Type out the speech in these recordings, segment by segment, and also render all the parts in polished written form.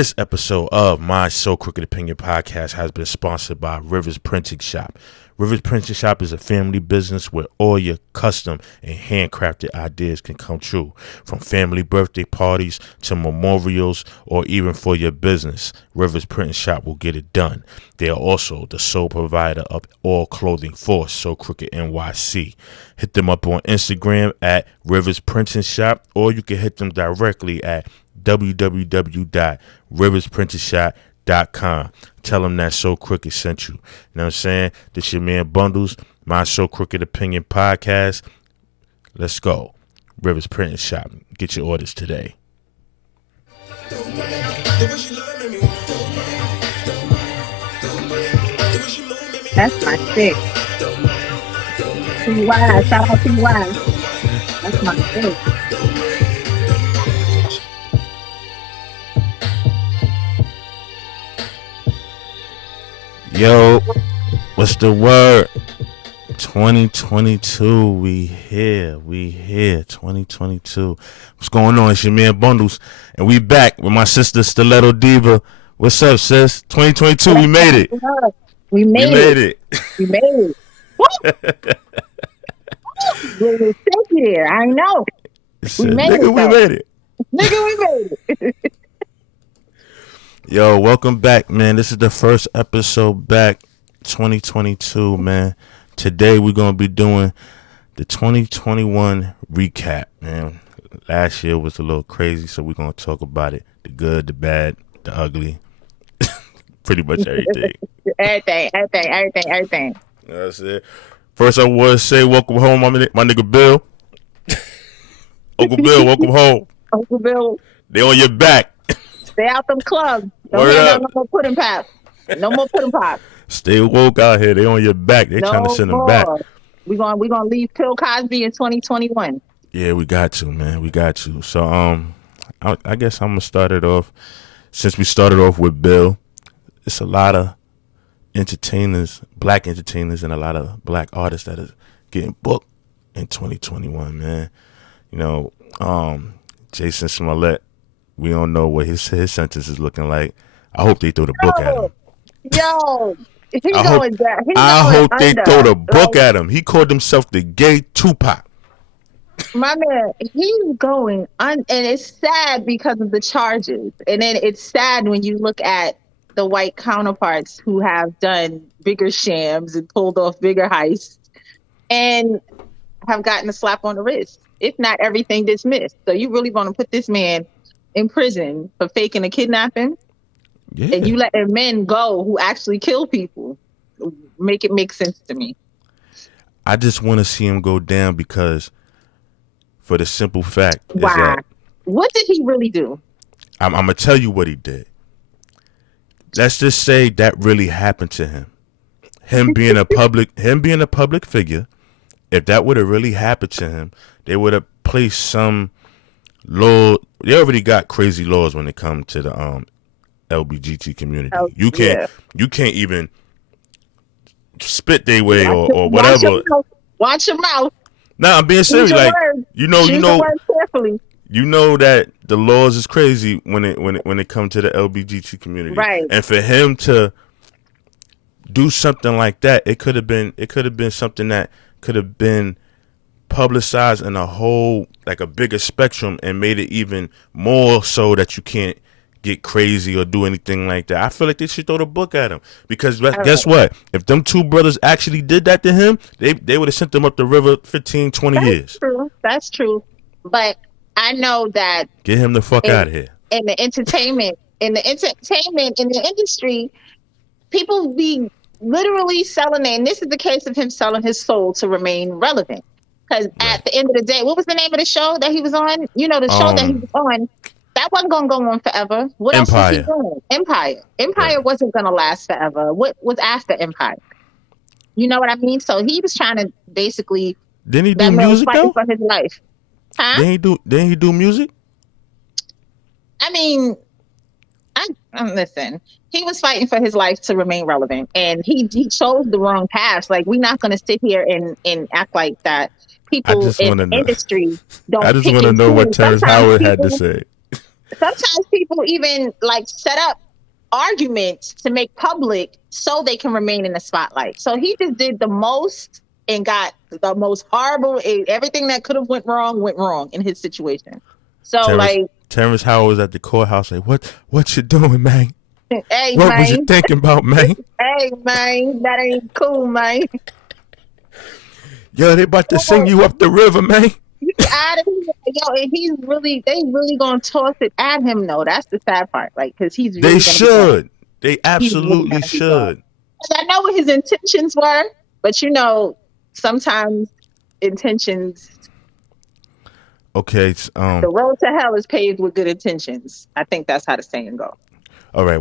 This episode of my So Crooked Opinion podcast has been sponsored by Rivers Printing Shop. Rivers Printing Shop is a family business where all your custom and handcrafted ideas can come true. From family birthday parties to memorials or even for your business, Rivers Printing Shop will get it done. They are also the sole provider of all clothing for So Crooked NYC. Hit them up on Instagram at Rivers Printing Shop, or you can hit them directly at www.riversprintingshop.com. Tell them that So Crooked sent you. You know what I'm saying? This your man Bundles, my So Crooked Opinion podcast. Let's go. Rivers Printing Shop. Get your orders today. That's my shit. TY, shout out TY. That's my shit. Yo, what's the word? 2022, we here, 2022. What's going on? It's your man Bundles, and we back with my sister Stiletto Diva. What's up, sis? 2022, we made it. We made it. We made it. We were safety there. I know. We made it. We made it. Nigga, we made it. Yo, welcome back, man. This is the first episode back, 2022, man. Today we're going to be doing the 2021 recap, man. Last year was a little crazy, so we're going to talk about it. The good, the bad, the ugly. Pretty much everything. Everything. That's it. First, I want to say welcome home, my nigga Bill. Uncle Bill, welcome home. Uncle Bill. They on your back. Stay out them clubs. Don't Word get up. no more pudding pop. No more pudding pop. Stay woke out here. They on your back. They trying to send them back. We gonna leave Bill Cosby in 2021. Yeah, we got to, man. We got to. So, I guess I'm gonna start it off. Since we started off with Bill, it's a lot of entertainers, black entertainers, and a lot of black artists that are getting booked in 2021, man. You know, Jason Smollett. We don't know what his sentence is looking like. I hope they throw the book at him. Yo, I hope they throw the book at him. He called himself the gay Tupac. My man, he's going and it's sad because of the charges. And then it's sad when you look at the white counterparts who have done bigger shams and pulled off bigger heists and have gotten a slap on the wrist, if not everything dismissed. So you really want to put this man in prison for faking a kidnapping? Yeah. And you letting men go who actually kill people? Make it make sense to me. I just want to see him go down because, for the simple fact, is Why? that What did he really do? I'm gonna tell you what he did. Let's just say that really happened to him. Him being a public figure. If that would have really happened to him, they would have placed some law. They already got crazy laws when it comes to the LGBT community. You can't even spit their way or whatever. Watch your mouth. Nah, I'm being serious. Like words. you know carefully. You know that the laws is crazy when it comes to the LGBT community. Right. And for him to do something like that, it could have been something that could have been publicized in a whole, like a bigger spectrum, and made it even more so that you can't get crazy or do anything like that. I feel like they should throw the book at him, because guess what? If them two brothers actually did that to him, they would have sent them up the river 15, 20 years. That's true. But I know that get him the fuck out of here. In the entertainment industry, people be literally selling it, and this is the case of him selling his soul to remain relevant. Because at the end of the day, what was the name of the show that he was on? You know, the show that he was on, that wasn't going to go on forever. What else was he doing? Empire wasn't going to last forever. What was after Empire? You know what I mean? So he was trying to basically... Didn't he do music, though? For his life. Huh? Didn't he do music? I mean... listen, he was fighting for his life to remain relevant, and he chose the wrong path. Like, we're not going to sit here and act like that. People in the industry don't. I just want to know what Terrence Howard had to say. Sometimes people even like set up arguments to make public so they can remain in the spotlight. So he just did the most and got the most horrible. Everything that could have went wrong in his situation. So Terrence like, Terrence Howard was at the courthouse like, what you doing, man? hey What was you man, thinking about, man? hey man, that ain't cool, man. Yo, they about to sing you up the river, man. You out of here, yo, and they really gonna toss it at him though. That's the sad part, like, because he's They really gonna be gone. should. They He's really absolutely gonna be gone. should. 'Cause I know what his intentions were, but you know, sometimes intentions, Okay, the road to hell is paved with good intentions. I think that's how the saying goes. all right.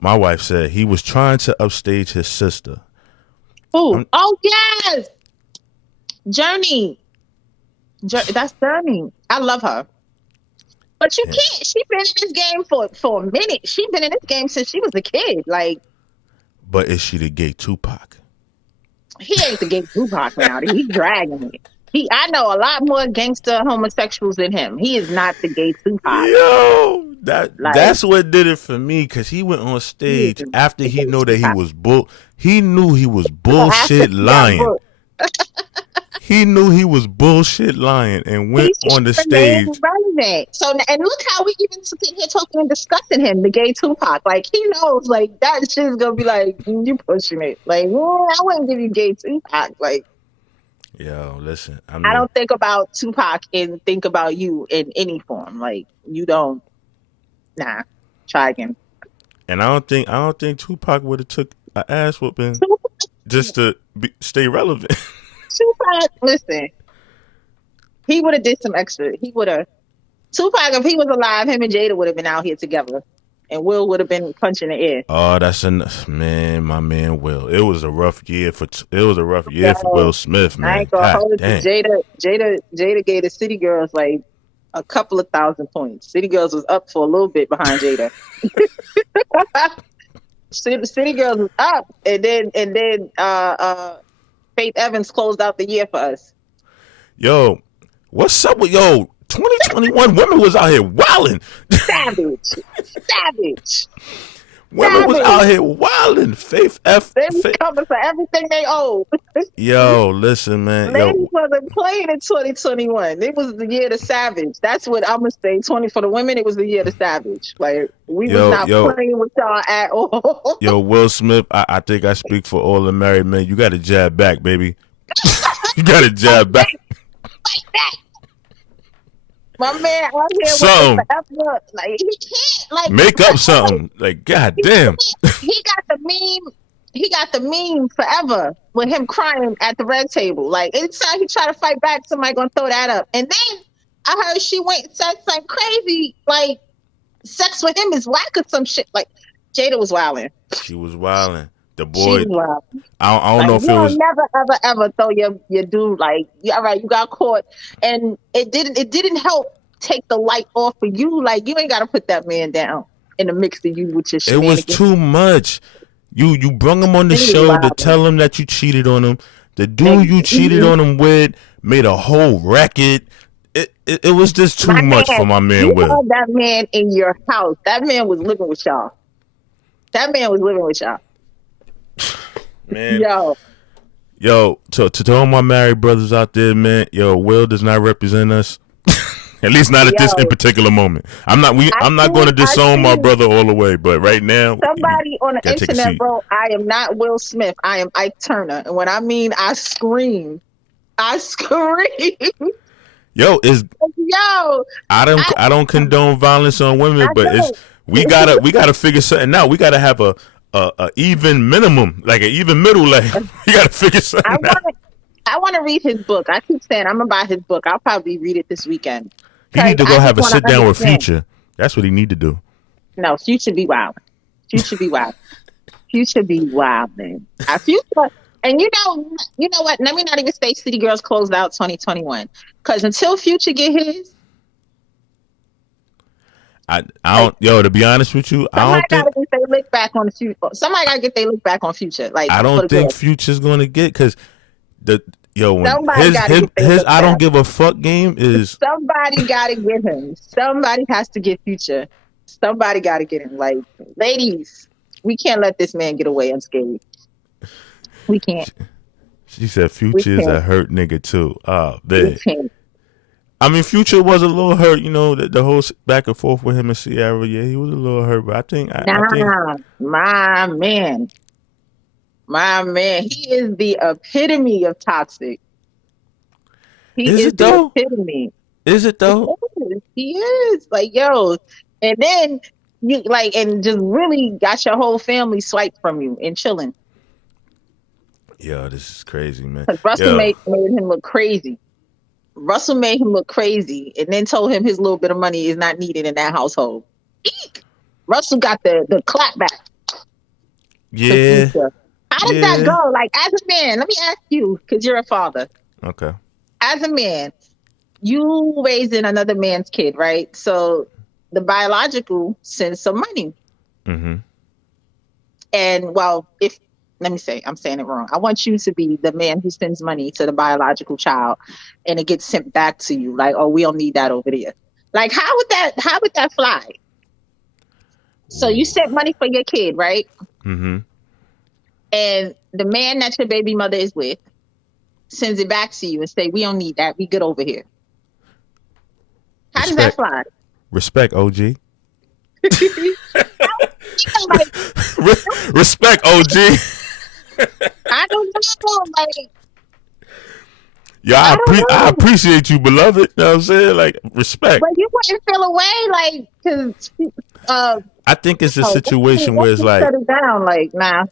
My wife said he was trying to upstage his sister. Ooh, oh yes, Journey. That's Journey. I love her. But you can't. She been in this game for a minute. She been in this game since she was a kid. Like, But is she the gay Tupac? he ain't the gay Tupac now. He's dragging it. I know a lot more gangster homosexuals than him. He is not the gay Tupac. Yo, that's Like, what did it for me, because he went on he stage is after the he gay knew that Tupac. he knew he was So after bullshit he got lying. booked, He knew he was bullshit lying and went he on the should remain stage. relevant. So, and look how we even sit here talking and discussing him, the gay Tupac. Like, he knows, like, that shit's gonna be like, you pushing it. Like, I wouldn't give you gay Tupac. Like, Yo, listen, I I mean, don't think about Tupac and think about you in any form. Like, you don't. Nah, try again. and I don't think Tupac would have took an ass whooping Tupac, just to stay relevant. Tupac, listen, he would have did some extra. He would have. Tupac, if he was alive, him and Jada would have been out here together, and Will would have been punching the air. Oh, that's man, my man Will. It was a rough year for So, Will Smith, I man. ain't gonna God hold it damn. to Jada gave the City Girls like a couple of thousand points. City Girls was up for a little bit behind Jada. City Girls was up, and then Faith Evans closed out the year for us. Yo, what's up with 2021 women was out here wilding. Savage. Women was out here wilding. Faith F. They was coming for everything they owe. Yo, listen, man. Ladies Yo, wasn't playing in 2021. It was the year of the savage. That's what I'm gonna say. 20 for the women, it was the year of the savage. Like, we was not playing with y'all at all. yo, Will Smith. I think I speak for all the married men. You got to jab back, baby. You got to jab back. Like that. My man out here Something. with the forever. Like, he can't. Like, Make up something. Like, god damn. He got the meme. He got the meme forever with him crying at the red table. Like, anytime he try to fight back, somebody gonna throw that up. And then I heard she went and said something crazy, like sex with him is whack or some shit. Like, Jada was wilding. She was wilding. The She boy. was wilding. I don't know if you it was. never ever throw your dude, like, all right, you got caught, and it didn't help take the light off of you. Like, you ain't got to put that man down in the mix of you with your It shenanigans. was too much. You brung him on the He was show to wilding. tell him that you cheated on him. The dude you cheated on him with made a whole record. It was just too much for my man You Will. had that man in your house. That man was living with y'all. Man, Yo, to all my married brothers out there, man, Will does not represent us. At least not at this in particular moment. I'm not going to disown my brother all the way, but right now, somebody on the gotta take a internet seat. wrote, I am not Will Smith. I am Ike Turner. And when I mean I scream. Yo, Yo, I don't condone violence on women, I but know. we gotta figure something out. We gotta have a even minimum, like an even middle lane. We gotta figure something out. I want to read his book. I keep saying I'm gonna buy his book. I'll probably read it this weekend. He need to go have a sit down with understand. Future. That's what he need to do. No, Future be wild. Future be wild, man. Future, and you know what? Let me not even say City Girls closed out 2021, because until Future get his, I don't. To be honest with you, I don't think. Somebody gotta get their lick back on Future. Like, I don't think Future's gonna get, because Yo, when Somebody got to get their his look I don't back. give a fuck game is Somebody got to get him. Somebody has to get Future. Somebody got to get him. Like, ladies, we can't let this man get away unscathed. We can't. she said We Future is a can't. hurt nigga too. Oh We man. can't. I mean, Future was a little hurt, the whole back and forth with him and Sierra. Yeah, he was a little hurt, but I think Nah, my man, he is the epitome of toxic. He is is it the though? epitome. Is it He though? is. He is. Like, yo, and then you like, and just really got your whole family swiped from you and chilling. Yo, this is crazy, man. Because Russell Yo, made him look crazy. Russell made him look crazy, and then told him his little bit of money is not needed in that household. Eek! Russell got the clap back to yeah, Future. How does that yeah. go? Like, as a man, let me ask you, because you're a father. Okay. As a man, you raising another man's kid, right? So the biological sends some money. Mm-hmm. And well, if let me say, I'm saying it wrong. I want you to be the man who sends money to the biological child and it gets sent back to you. Like, oh, we don't need that over there. Like, how would that fly? So you sent money for your kid, right? Mm-hmm. And the man that your baby mother is with sends it back to you and say, we don't need that. We good over here. How does that Respect. fly? Respect, OG. Like, Respect, OG. I don't know. Like, Yeah, I don't I know. appreciate you, beloved. You know what I'm saying? Like, respect. But you wouldn't feel away, like, because I think it's a situation where it's like, shut it down. Like, nah.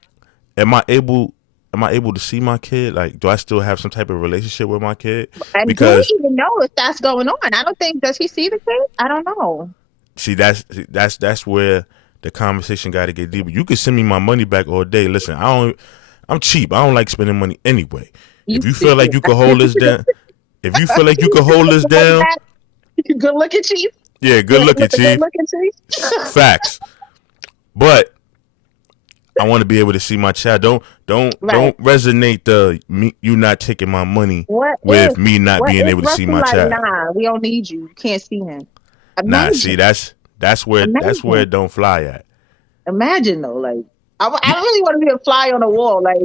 am I able to see my kid? Like, do I still have some type of relationship with my kid? And do Because we even know if that's going on? I don't think, does he see the kid? I don't know. see, that's where the conversation got to get deeper. You can send me my money back all day. Listen, I'm cheap. I don't like spending money anyway. You If you feel like stupid. you can hold us down, if you feel like you can hold us down, Good looking, Chief. yeah, You good want to looking, look a good chief. looking, Chief? Facts. But I want to be able to see my child. Don't Right. resonate you not taking my money with me not What being if able to see Russell my like, child. nah, we don't need you. You can't see him. Nah, see, Imagine. that's where Imagine. it don't fly at. Imagine though, like You, I really want to be a fly on the wall. Like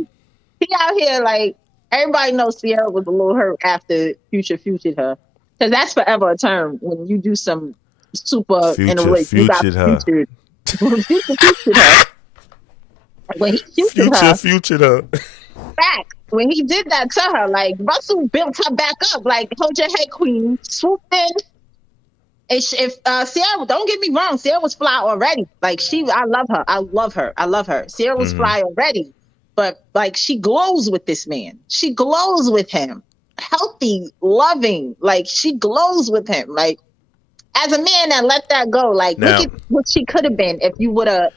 he out here, like everybody knows Sierra was a little hurt after Futured her, because that's forever a term when you do some super in a relationship. You got futured her. futured. Futured her. When he futured her Futured her. back, when he did that to her, like Russell built her back up. Like hold your head, queen. Swooped in. If Sierra, don't get me wrong, Sierra was fly already. Like I love her. I love her. I love her. Sierra was Mm-hmm. fly already, but like she glows with this man. She glows with him. Healthy, loving. Like she glows with him. Like as a man that let that go. Like look Now, at what she could have been if you would have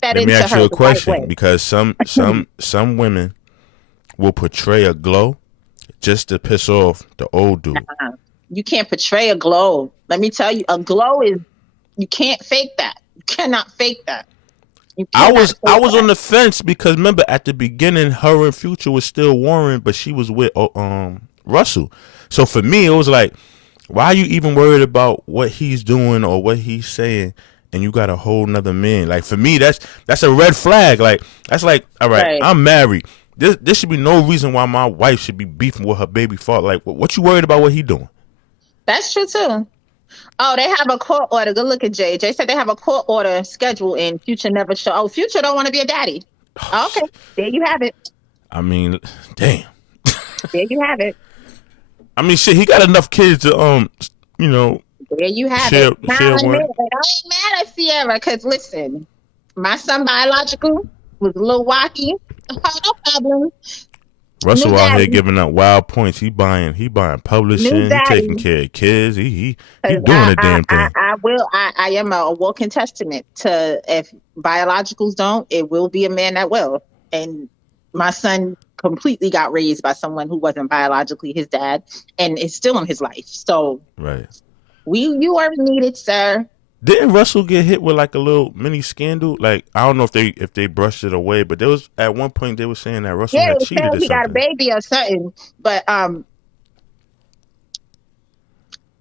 fed let me into ask her you a the right question, way. because some women will portray a glow just to piss off the old dude. You can't portray a glow. Let me tell you, a glow is you can't fake that. You cannot fake that. You I cannot was fake on that. the fence because remember at the beginning her and Future was still Warren, but she was with Russell. So for me it was like, why are you even worried about what he's doing or what he's saying, and you got a whole nother man? Like for me that's a red flag. Like that's like, all right, Right. I'm married. There should be no reason why my wife should be beefing with her baby father. Like what you worried about what he doing? That's true too. Oh, they have a court order. Good look at Jay. Jay said they have a court order scheduled and Future never show. Oh, Future don't want to be a daddy. Okay, there you have it. I mean, damn. There you have it. I mean, shit, he got enough kids to There you have share it. Now, share I ain't one. mad at Sierra because listen, my son biological was a little wacky. No problem. New Russell out here daddy. giving up wild points. He buying New publishing. He taking daddy. care of kids. He 'Cause doing a damn thing. I am a walking testament to if biologicals don't, it will be a man that will. And my son completely got raised by someone who wasn't biologically his dad and is still in his life. So Right. you are needed, sir. Didn't Russell get hit with like a little mini scandal? Like I don't know if they brushed it away, but there was at one point they were saying that Russell Yeah, had it cheated said or he got a something. baby or something, but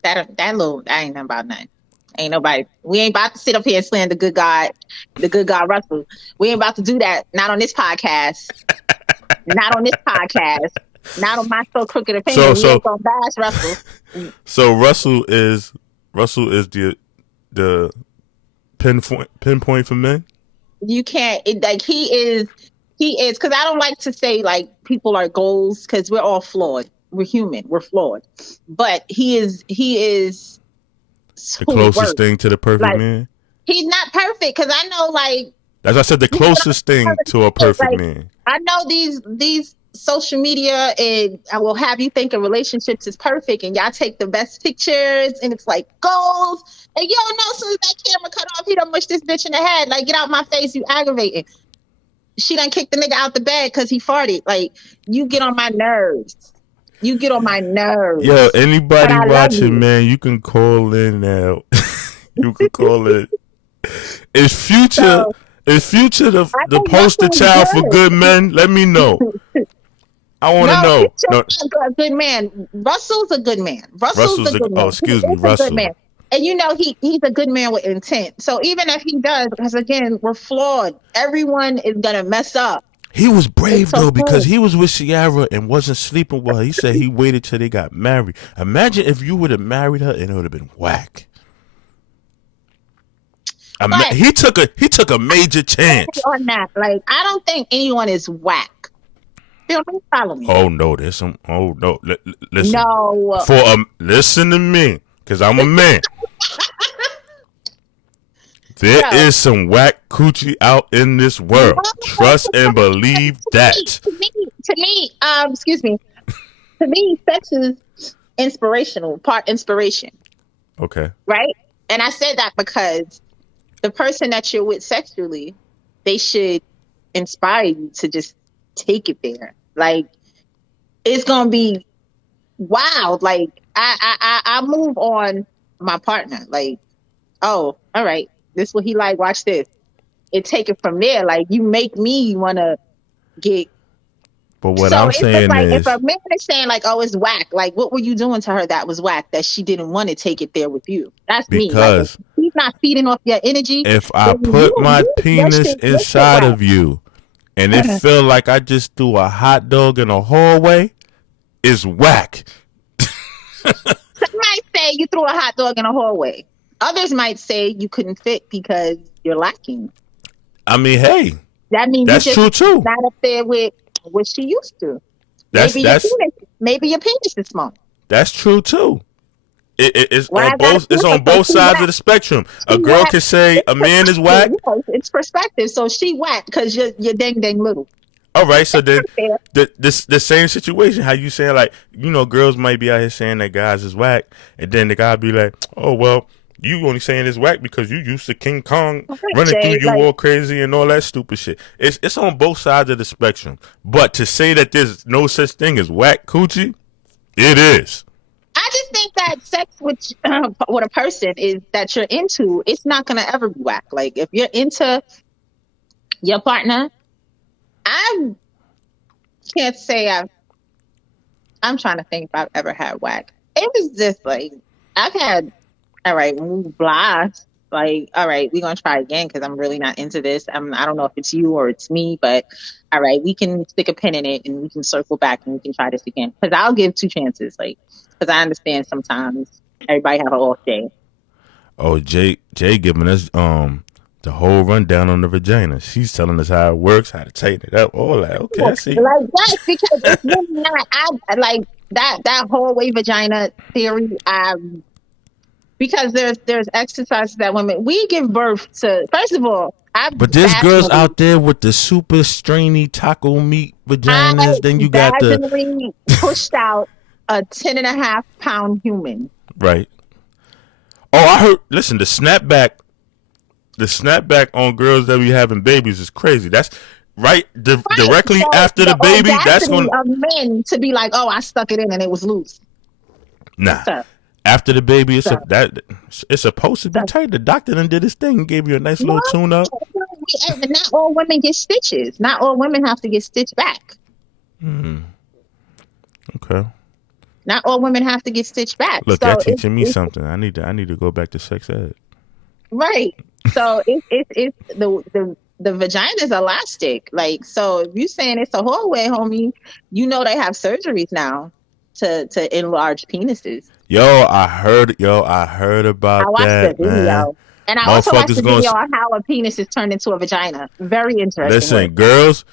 that ain't nothing about nothing. Ain't nobody. We ain't about to sit up here and slander the good God Russell. We ain't about to do that. Not on this podcast. Not on this podcast. Not on my so crooked So opinion. We so ain't gonna bash Russell. so Russell is the pinpoint for men. You can't like he is because I don't like to say like people are goals because we're all flawed. We're human. We're flawed. But he is The who it closest works. thing to the perfect Like man. he's not perfect because I know like As I said, the you get closest thing to a on perfect like man. I know these social media and I will have you think a relationships is perfect and y'all take the best pictures and it's like goals and you don't know as soon as that camera cut off he done mush this bitch in the head like get out my face you aggravating. She done kicked the nigga out the bed because he farted. Like you get on my nerves. You get on my Yo, nerves. But anybody I love watching, you. man, you can call in now. You can call in. Is future So is future I the think poster Russell child for is good men? Let me know. good. I want to No, know. No, Future's a good man. Russell's a good man. Russell's a Russell's good man. He excuse me, is a good man. Russell. And you know he's a good man with intent. So even if he does, because again, we're flawed. Everyone is gonna mess up. He was It's brave though because okay. he was with Ciara and wasn't sleeping with her. He said he waited till they got married. Imagine if you would have married her and it would have been whack. But He took a major chance. on that, like I don't think anyone is whack. Feel me? Follow me. Oh no, there's some. Oh no, listen. No, Listen to me, cause I'm a man. There no, is some whack coochie out in this no. world. Trust and believe that. To me, excuse me. To me, sex is inspirational, part inspiration, Okay. right? And I said that because the person that you're with sexually, they should inspire you to just take it there. Like it's gonna be wild. Like I move on my partner. Like, oh, all right, this what he like. Watch this. It take it from there. Like you make me wanna get. But what So I'm it's just saying like if is a man is saying like, "Oh, it's whack," like what were you doing to her that was whack that she didn't want to take it there with you? That's me. Like if because he's not feeding off your energy, if I then put my your penis shit inside whack. of you and it feel like I just threw a hot dog in a hallway, it's whack. Some might say you threw a hot dog in a hallway. Others might say you couldn't fit because you're lacking. I mean, hey, That means you that's just true too. not up there with what she used to. That's that's Maybe your penis is small. that's true too. It's Why on I gotta both. feel It's her? on So both sides of the spectrum. A she girl whack. can say It's a man is perspective. whack. You know, it's perspective. So she whack because you're dang dang little. All right, so then Fair. the same situation. How you saying like girls might be out here saying that guys is whack, and then the guy be like, oh well, you only saying it's whack because you used to King Kong running through Jay, you like all crazy and all that stupid shit. It's on both sides of the spectrum. But to say that there's no such thing as whack coochie, it is. I just think that sex with a person is that you're into, it's not gonna ever be whack. Like if you're into your partner, I can't say I'm trying to think if I've ever had whack. It was just like I've had all right, blast. Like, all right, we're gonna try again because I'm really not into this. I don't know if it's you or it's me, but all right, we can stick a pin in it and we can circle back and we can try this again. Because I'll give two chances, like, because I understand sometimes everybody have an off day. Oh, Jay giving us the whole rundown on the vagina. She's telling us how it works, how to tighten it up, all that. Okay, I see. Like that's because it's really not. I like that whole way vagina theory. Because there's exercises that women we give birth to. First of all, But there's girls out there with the super strainy taco meat I vaginas. Then you got the vaginally pushed out a 10.5 pound human. right. Oh, I heard. Listen, the snapback on girls that be having babies is crazy. That's right. Right. Directly So after the the baby, that's audacity going. of men to be like, "Oh, I stuck it in and it was loose." Nah, What's up? After the baby, So, it's supposed to be so tight. The doctor done did his thing and gave you a nice no, little tune up. not all women get stitches. Not all women have to get stitched back. Okay. Not all women have to get stitched back. Look, So that teaching me something. I need to go back to sex ed. right. So it's the vagina is elastic. Like, so if you saying it's a hallway, homie, you know they have surgeries now to enlarge penises. I heard I about watched the that, man. video. And I also watched Motherfuckers the going video to on how a penis is turned into a vagina. Very interesting work. listen, girls.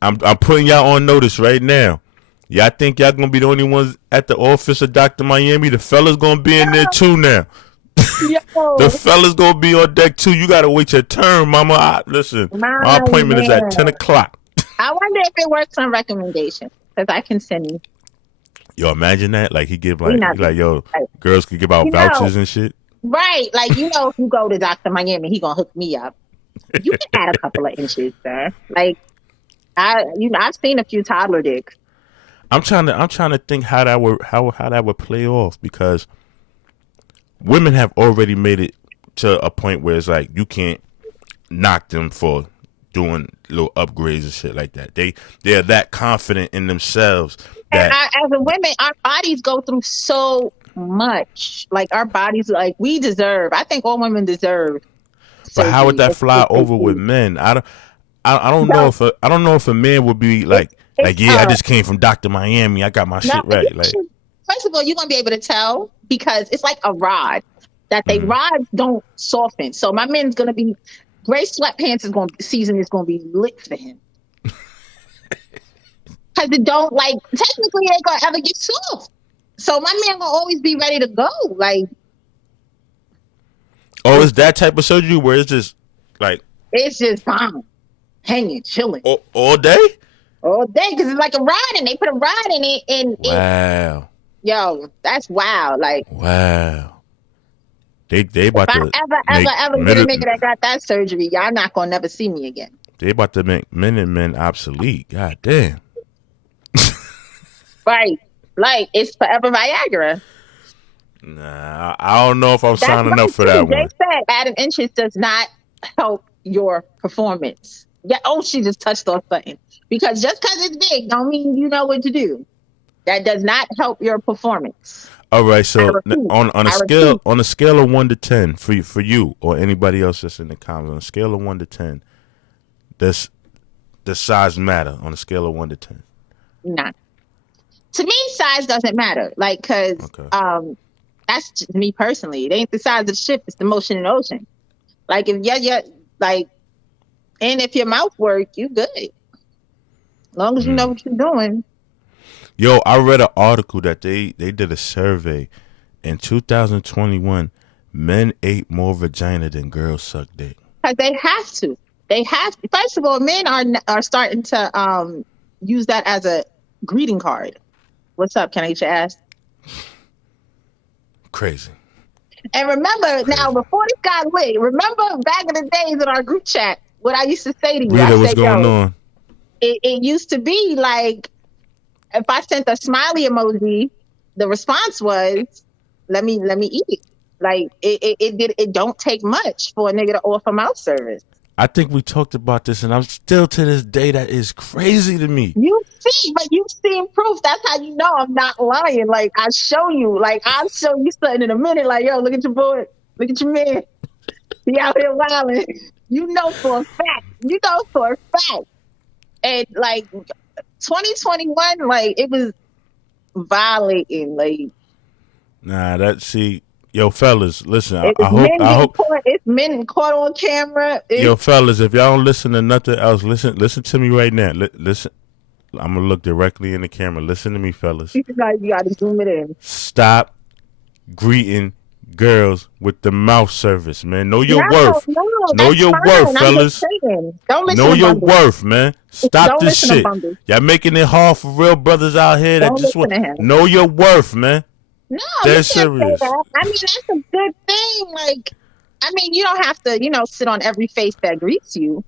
I'm putting y'all on notice right now. Y'all think y'all gonna be the only ones at the office of Dr. Miami? The fellas gonna be in there too now. The Yo, fellas gonna be on deck too. You gotta wait your turn, mama. Listen, my my appointment is at 10 man. o'clock. I wonder if it works on recommendation. Because I can send you. Yo, imagine that. Like he give We like not he like yo, like, girls could give out you know, vouchers and shit. right. Like, if you go to Dr. Miami, he gonna hook me up. You can add a couple of inches, sir. Like, I've seen a few toddler dicks. I'm trying to think how that would play off because women have already made it to a point where it's like you can't knock them for doing little upgrades and shit like that. They're that confident in themselves And that. as a women, our bodies go through so much. Like, our bodies, like, we deserve. I think all women deserve But how would surgery. that fly If they over with do. men? I don't know No, if I don't know if a man would be it's like yeah, I just came from Dr. Miami. I got my no. shit right. Like, First of all, you're gonna be able to tell because it's like a rod that they mm-hmm. rods don't soften. So my man's gonna be gray sweatpants season is gonna be lit for him because it don't like technically it ain't gonna ever get soft. So my man will always be ready to go. Like, Oh, it's that type of surgery where it's just like it's just bomb, hanging, chilling all day. all day because it's like a rod and they put a rod in it and Wow, yo, that's wild. Like, wow. They if about I to ever get a men. nigga that got that surgery, y'all not gonna never see me again. They about to make men and men obsolete. God damn. Right. Like, it's forever Viagra. Nah, I don't know if I'm That's signing right up for too. that Jay one. said adding inches does not help your performance. Yeah, oh, she just touched on something. Because just because it's big don't mean you know what to do. That does not help your performance. All right, I so repeat. on I repeat. a scale of 1 to 10 for you or anybody else that's in the comments, on a scale of 1 to 10, does the size matter on a scale of 1 to 10? Nah. To me, size doesn't matter. Like, because Okay. that's just me personally. It ain't the size of the ship, it's the motion in the ocean. Like, if like, and if your mouth work, you good. As long as you know what you're doing. Yo, I read an article that they did a survey in 2021. Men ate more vagina than girls sucked dick. Because they have to. They have to. First of all, men are starting to use that as a greeting card. What's up? Can I get your ass? Crazy. And remember, now before this got lit, remember back in the days in our group chat, what I used to say to you? Rita, I what's said, going yo, on? it used to be like if I sent a smiley emoji, the response was, let me eat it. Like it don't take much for a nigga to offer mouth service. I think we talked about this, and I'm still to this day that is crazy to me. You've seen proof. That's how you know I'm not lying. Like, I'll show you something in a minute. Like, yo, look at your boy, look at your man. He out here wilding. You know for a fact. And like 2021, like it was violating. Like, Nah, yo, fellas, listen. I it's hope, it's men caught on camera. yo, fellas, if y'all don't listen to nothing else, listen to me right now. Listen, I'm gonna look directly in the camera. Listen to me, fellas. You gotta zoom it in. Stop greeting girls with the mouth service, man. Know your No, worth. no, Know that's your fine. worth, I'm just fellas. saying. Don't listen Know to your Bumble. worth, man. Stop Don't this listen to shit. Bumble. Y'all making it hard for real brothers out here that Don't just listen want to him. know your worth, man. No, you Dead can't say serious. that. I mean, that's a good thing. Like, I mean, you don't have to, sit on every face that greets you.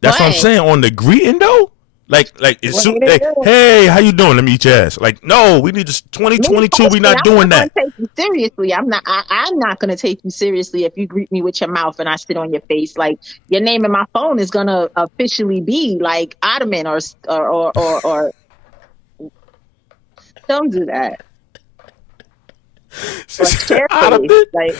That's what I'm But saying. On the greeting though, Like it's What it hey, is. hey, how you doing? Let me eat your ass. Like, no, we need to Me 2022. We personally, not I'm doing not going that. to take you seriously. I'm not going to take you seriously if you greet me with your mouth and I sit on your face. Like your name in my phone is going to officially be like Ottoman or don't do that. Or Sister Chairface, Ottoman. like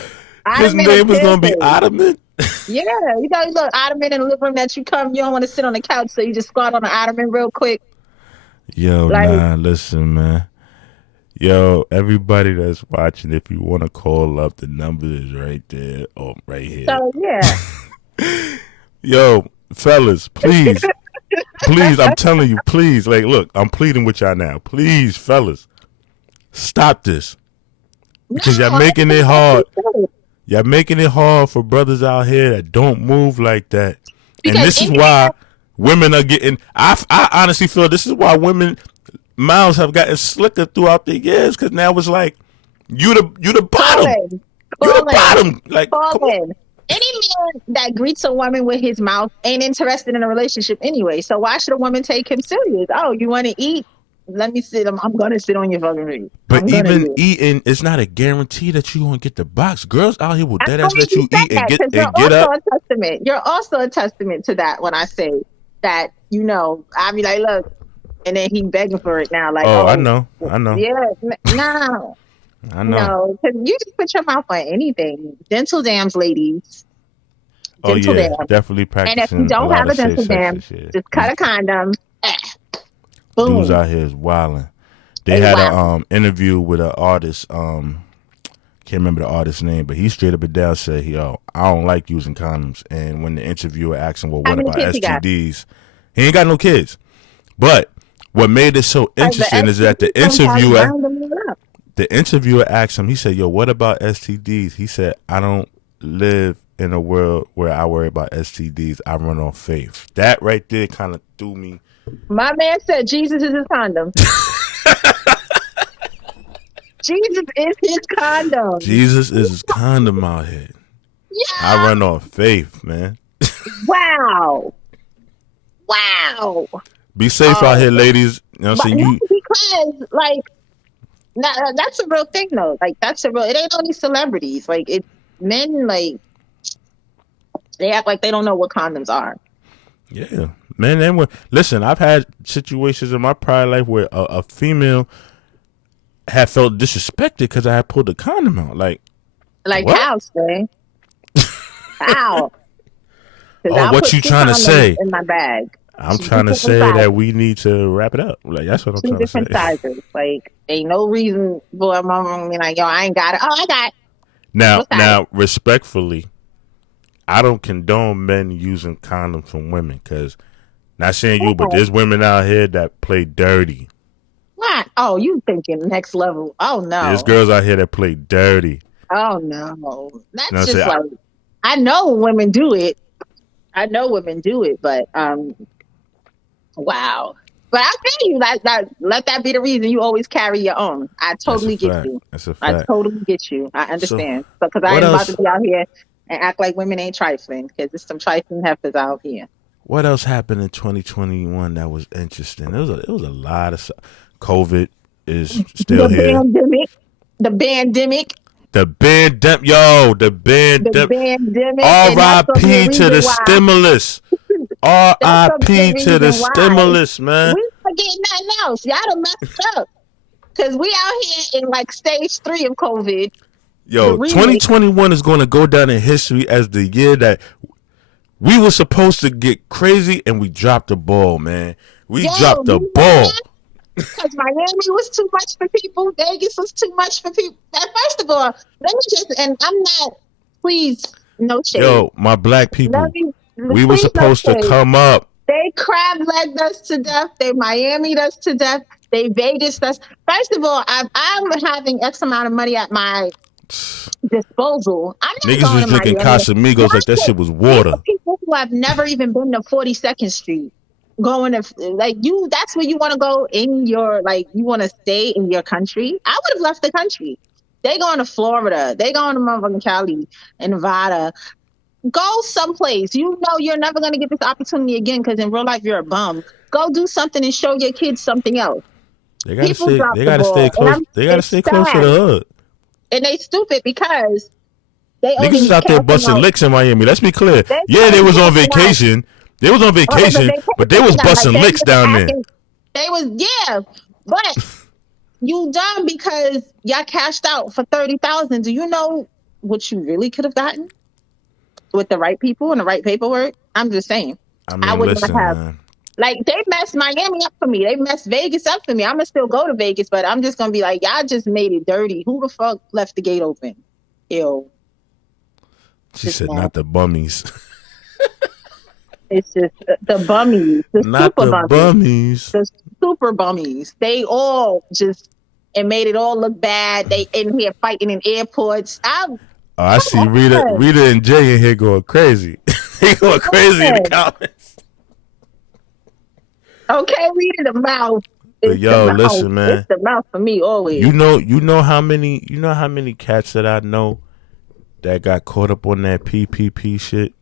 His Ottoman or name is gonna be Chairface. Ottoman. Yeah, you know, look, Ottoman in the living room that you come, you don't want to sit on the couch, so you just squat on the Ottoman real quick. Yo, Like, nah, listen, man. Yo, everybody that's watching, if you want to call up, the number is right there. Oh, right here. so yeah. Yo, fellas, please, please, I'm telling you, please. Like, look, I'm pleading with y'all now. Please, fellas, stop this No, because y'all I making it think that's hard. it. Y'all making it hard for brothers out here that don't move like that. And Because this is any why women are getting. I honestly feel this is why women mouths have gotten slicker throughout the years because now it's like you the call bottom. in, You the call in, bottom. Like, call come on. in. Any man that greets a woman with his mouth ain't interested in a relationship anyway. So why should a woman take him serious? Oh, you want to eat? Let me sit. I'm gonna sit on your fucking feet. But I'm gonna even do it. eating, it's not a guarantee that you gonna get the box. Girls out here will I'm dead ass glad let you you said eat that because you're and get also up. a testament. You're also a testament to that when I say that, you know, I be like, look, and then he begging for it now, like, Oh, I oh, know, I know, yeah, no, I know. no, because you just put your mouth on anything. Dental dams, ladies, Oh dental yeah, dam. definitely And if you practicing a don't lot have of a safe dental sex dam, and shit. just cut These a condom. Eh, dudes boom, out here is wilding. They a had a wow. interview with an artist. Can't remember the artist's name, but he straight up and down said, "Yo, I don't like using condoms." And when the interviewer asked him, "Well, How what many about kids you got? STDs?" He ain't got no kids. But what made it so Because the interesting is that STDs don't probably burn them up. the interviewer asked him, he said, "Yo, what about STDs?" He said, "I don't live in a world where I worry about STDs. I run on faith." That right there kind of threw me. My man said Jesus is his condom. Jesus is his condom. Jesus is his condom out here. I Yeah. run on faith, man. Wow. Wow. Be safe out Oh, here, ladies. You know what I'm but saying? no, You, because like that's a real thing though. Like that's a real. It ain't only celebrities. Like it's men. Like they act like they don't know what condoms are. yeah, man. And listen, I've had situations in my prior life where a female had felt disrespected because I had pulled the condom out. Like, Like what? how, Stray? How? Because Oh, I'll what put you two trying to condoms say? in my bag. I'm Two trying to different say that sizes. we need to wrap it up. Like, that's what I'm Two trying to say. different sizes. Like ain't no reason for my mom to be like, yo, I ain't got it. Oh, I got it. Now, What size? respectfully, I don't condone men using condoms from women because not saying you, but Okay. there's women out here that play dirty. What? Oh, you thinking next level? Oh There's no. girls out here that play dirty. Oh no. You know what That's I'm just saying? like I know women do it. I know women do it, but wow. But I feel you. That let that be the reason you always carry your own. I That's a totally get fact. you. That's a I fact. totally get you. I So, understand. Because I what ain't about to else? be out here and act like women ain't trifling. Because there's some trifling heifers out here. What else happened in 2021 that was interesting? It was a lot of stuff. COVID is still The here. pandemic, the pandemic, The the the band, pandemic, and that's gonna be a R.I.P. to reason the why. stimulus. That's gonna be a R.I.P. to the reason why stimulus, man. we not getting nothing else. Y'all done messed up. Because we out here in like stage 3 of COVID, the Yo, remix. 2021 is going to go down in history as the year that we were supposed to get crazy and we dropped the ball, man. We Yo, dropped the you know ball. that? Because Miami was too much for people. Vegas was too much for people. First of all, let me just, and I'm not, please, no shade. Yo, my black Let people, me, we were please, no supposed to shade. come up. They crab legged us to death. They Miami'd us to death. They Vegas us. First of all, I'm having X amount of money at my disposal. I'm not Niggas going was to drinking Miami. Casamigos like that Why? shit was These water. are people who have never even been to 42nd Street. Going to like you, that's where you want to go in your like you want to stay in your country. I would have left the country. They going to Florida. They going to motherfucking Cali and Nevada. Go someplace. You know you're never gonna get this opportunity again because in real life you're a bum. Go do something and show your kids something else. They gotta People stay. drop They the gotta stay ball, close. They gotta it's stay close to sad, the hood. and they stupid because they Niggas is only out there cashing busting out. licks in Miami. Let's be clear. They Yeah, they only was on cashing out. vacation. They was on Oh, they was vacation, but they was vacation. Like busting they licks was down there. acting. They was but you dumb because y'all cashed out for 30,000. Do you know what you really could have gotten with the right people and the right paperwork? I'm just saying. I I mean, would listen, not have. man. Like they messed Miami up for me. They messed Vegas up for me. I'm gonna still go to Vegas, but I'm just gonna be like, y'all just made it dirty. Who the fuck left the gate open? Ew. She said, not the bummies. It's just the bummies, the Not super the bummies. the super bummies. They all just and made it all look bad. They in here fighting in airports. I see Rita and Jay in here going crazy. They going crazy in the comments. Okay, read the mouth. But yo, listen, man. It's the mouth for me always. You know how many cats that I know that got caught up on that PPP shit.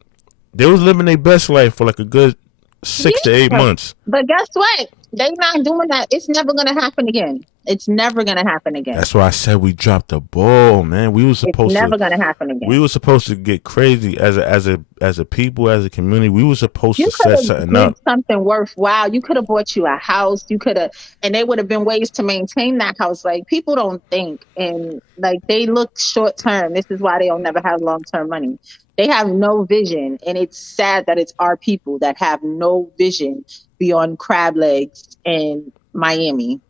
They was living their best life for like a good 6 to 8 months. But guess what? They not doing that. It's never gonna happen again. It's never gonna happen again. That's why I said we dropped the ball, man. We were supposed it's never gonna happen again. We were supposed to get crazy as a people, as a community. We were supposed to set something up. Something worthwhile. You could have bought you a house. You could have, and there would have been ways to maintain that house. Like people don't think, and like they look short term. This is why they don't never have long term money. They have no vision, and it's sad that it's our people that have no vision beyond crab legs in Miami.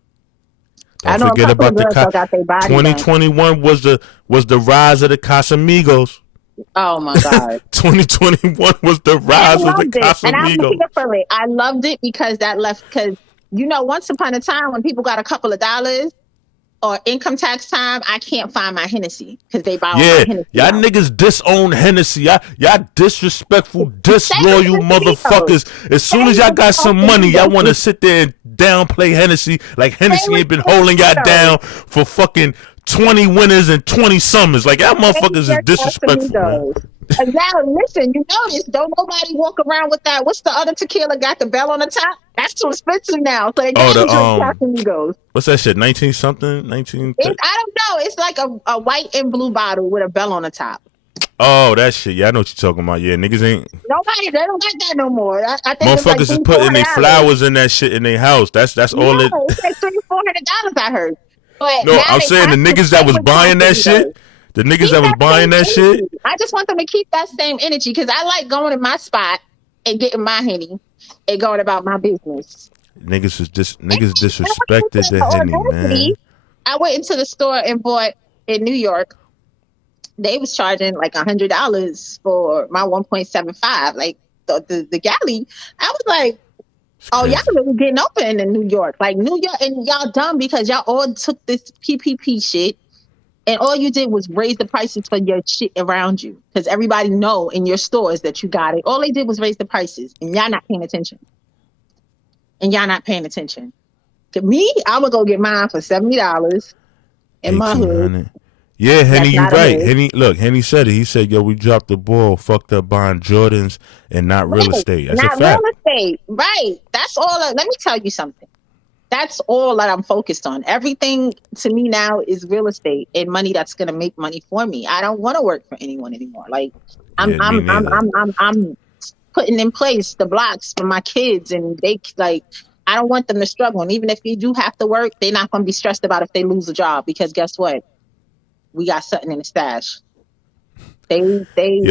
Don't forget about the 2021 was the rise of the Casamigos. Oh my God! 2021 was the rise of the Casamigos. And I'm here for it. I loved it because that left because once upon a time when people got a couple of dollars or income tax time, I can't find my Hennessy because they buy all my Hennessy. Y'all niggas disown Hennessy. Y'all disrespectful, disloyal motherfuckers. As soon as y'all got some money, y'all want to sit there and downplay Hennessy like Hennessy ain't been holding y'all down for fucking 20 winters and 20 summers. Like y'all motherfuckers is disrespectful, man. Now listen, you notice don't nobody walk around with that. What's the other tequila got the bell on the top? That's too expensive now. So they drink Casamigos. What's that shit? 19 something? 19? I don't know. It's like a white and blue bottle with a bell on the top. Oh, that shit. Yeah, I know what you're talking about. Yeah, niggas ain't. They don't got that no more. I think motherfuckers it's like is putting their flowers in that shit in their house. That's all it. It's like $300-$400. I heard. But no, I'm saying the niggas that was buying that shit. The niggas that was buying that shit. I just want them to keep that same energy because I like going to my spot and getting my Henny and going about my business. Niggas disrespected the Henny, man. I went into the store and bought in New York. They was charging like $100 for my 1.75, like the galley. I was like, oh, y'all really getting open in New York. Like New York, and y'all dumb because y'all all took this PPP shit and all you did was raise the prices for your shit around you because everybody know in your stores that you got it. All they did was raise the prices and y'all not paying attention. To me, I'm going to go get mine for $70 in my hood. Yeah, Henny, you right. Henny said it. He said, yo, we dropped the ball, fucked up buying Jordans and not real estate. That's a fact. Not real estate. Right. That's all. Let me tell you something. That's all that I'm focused on. Everything to me now is real estate and money that's going to make money for me. I don't want to work for anyone anymore. Like I'm putting in place the blocks for my kids and I don't want them to struggle. And even if you do have to work, they're not going to be stressed about if they lose a job because guess what? We got something in the stash. Yo,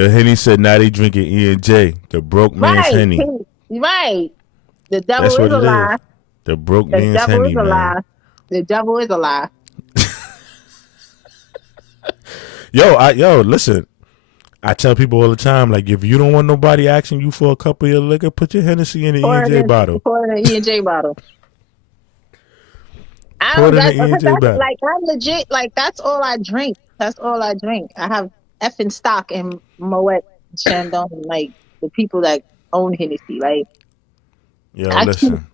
Henny said now they drinking E&J, the broke man's Henny. Right. The devil is a lie. The broke man's Henny, man. The devil is a lie. Yo, listen. I tell people all the time, like, if you don't want nobody asking you for a cup of your liquor, put your Hennessy in the E&J bottle. Pour in the E&J bottle. I'm legit, like, that's all I drink. I have effing stock in Moet, Chandon, and, like, the people that own Hennessy. Like, yo, listen.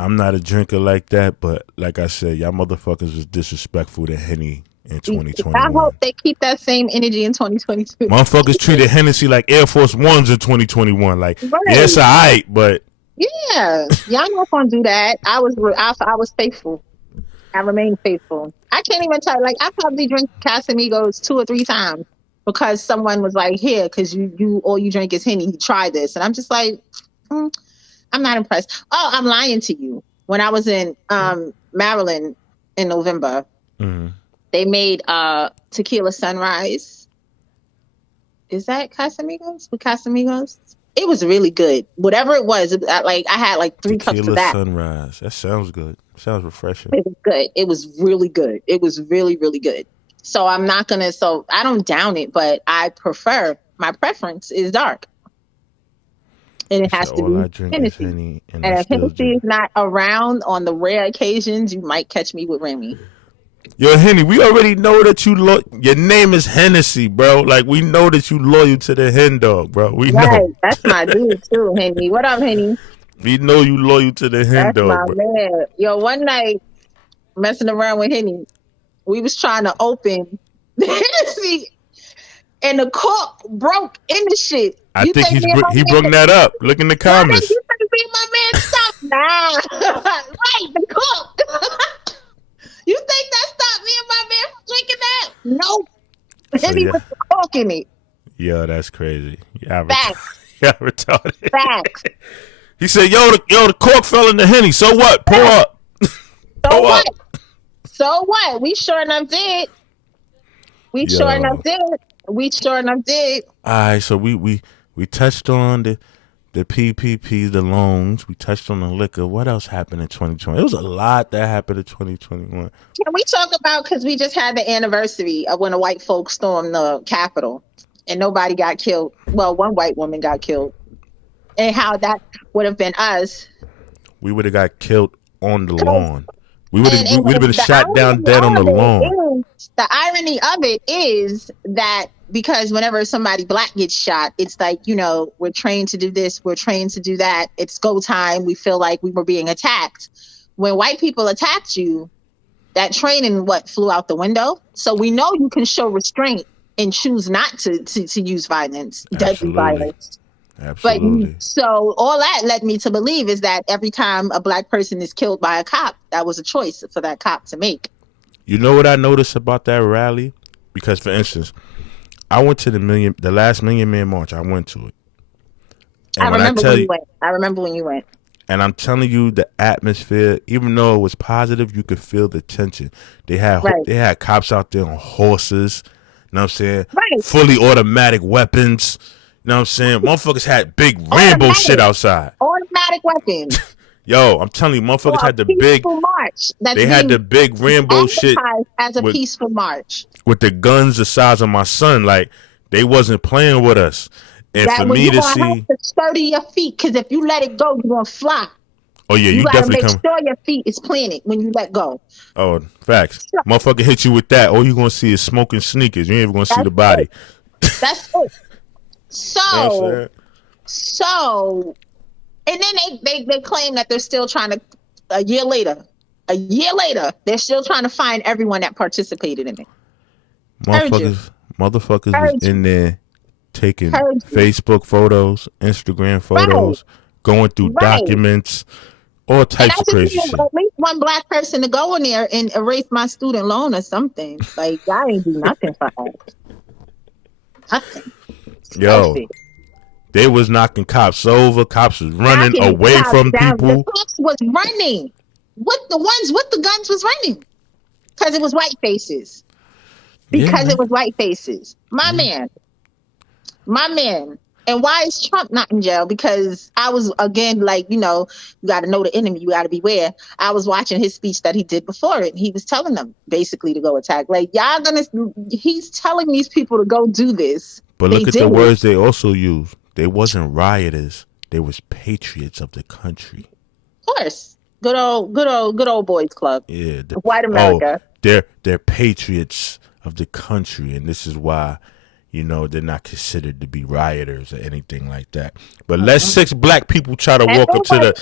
I'm not a drinker like that, but like I said, y'all motherfuckers was disrespectful to Henny in 2021. I hope they keep that same energy in 2022. Motherfuckers treated Hennessy like Air Force Ones in 2021. Like, yeah, it's alright, but Yeah, y'all not gonna do that. I was faithful. I remain faithful. I can't even tell. Like I probably drink Casamigos 2 or 3 times because someone was like, "Here, because you all you drink is Henny. Try this," and I'm just like, mm, I'm not impressed. Oh, I'm lying to you. When I was in Maryland in November, Mm. they made tequila sunrise. Is that Casamigos? With Casamigos? It was really good. Whatever it was, like I had like 3 cups of Tequila that. sunrise. That sounds good. Sounds refreshing. It was good. It was really good. It was really, really good. So I'm not gonna. So I don't down it, but I prefer. My preference is dark, and He it said, has to all be I drink is Hennessy. Henny, and I And if still Hennessy drink. is not around on the rare occasions, you might catch me with Remy. Yo, Henny, we already know that your name is Hennessy, bro. Like, we know that you loyal to the hen dog, bro. We Right, know. that's my dude too, Henny. What up, Henny? We know you loyal to the hen That's dog, my bro. man. Yo, one night messing around with Henny, we was trying to open the Hennessy, and the cork broke in the shit. I You think think me and my he man? brought that up. Look in the Why did comments. you say me and my man stop? Nah, right, the cork. You think that stopped me and my man from drinking that? Nope. So, Henny yeah. with the cork in it. Yo, that's crazy. Yeah, Facts, yeah, retarded. facts. He said, the cork fell in the Henny. So what? Pour up. So Pour what? up. So what? We sure enough did. We sure enough Yo. did. We sure enough did. All right, so we touched on the PPP, the loans. We touched on the liquor. What else happened in 2020? It was a lot that happened in 2021. Can we talk about, because we just had the anniversary of when the white folks stormed the Capitol and nobody got killed. Well, one white woman got killed. And how that would have been us. We would have got killed on the 'Cause- lawn. We would have and been shot down dead on the lawn. The irony of it is that because whenever somebody black gets shot, it's like, we're trained to do this, we're trained to do that. It's go time. We feel like we were being attacked. When white people attacked you, that training flew out the window. So we know you can show restraint and choose not to use violence, deadly violence. Absolutely. But so all that led me to believe is that every time a black person is killed by a cop, that was a choice for that cop to make. You know what I noticed about that rally? Because, for instance, I went to the last Million Man March. I went to it. And I remember when you went. I remember when you went. And I'm telling you, the atmosphere, even though it was positive, you could feel the tension. They had cops out there on horses, you know what I'm saying? Right. Fully automatic weapons, you know what I'm saying? Motherfuckers had big Rambo shit outside. Automatic weapons. Yo, I'm telling you, motherfuckers had the big march. They had the big Rambo shit as a peaceful march with the guns the size of my son. Like, they wasn't playing with us. And that for me to see, have to sturdy your feet, because if you let it go, you're gonna fly. Oh yeah, you gotta definitely make sure your feet is planted when you let go. Oh, facts. Sure. Motherfucker hit you with that. All you gonna see is smoking sneakers. You ain't even gonna see the body. That's it. So, and then they claim that they're still trying to. A year later, they're still trying to find everyone that participated in it. Motherfuckers was in there taking Facebook photos, Instagram photos, going through documents, all types of crazy shit. At least one black person to go in there and erase my student loan or something. Like, y'all ain't do nothing for us. Nothing. Yo, they was knocking cops over. Cops was running away from people. The cops was running. The ones with the guns was running. Because it was white faces. It was white faces. My man. And why is Trump not in jail? Because I was, again, like, you got to know the enemy. You got to beware. I was watching his speech that he did before it. He was telling them basically to go attack. Like, he's telling these people to go do this. But look at the words they also used. They wasn't rioters. They was patriots of the country. Of course. Good old boys club. Yeah. White America. They're patriots of the country. And this is why, they're not considered to be rioters or anything like that. But let 6 black people try to walk up to the...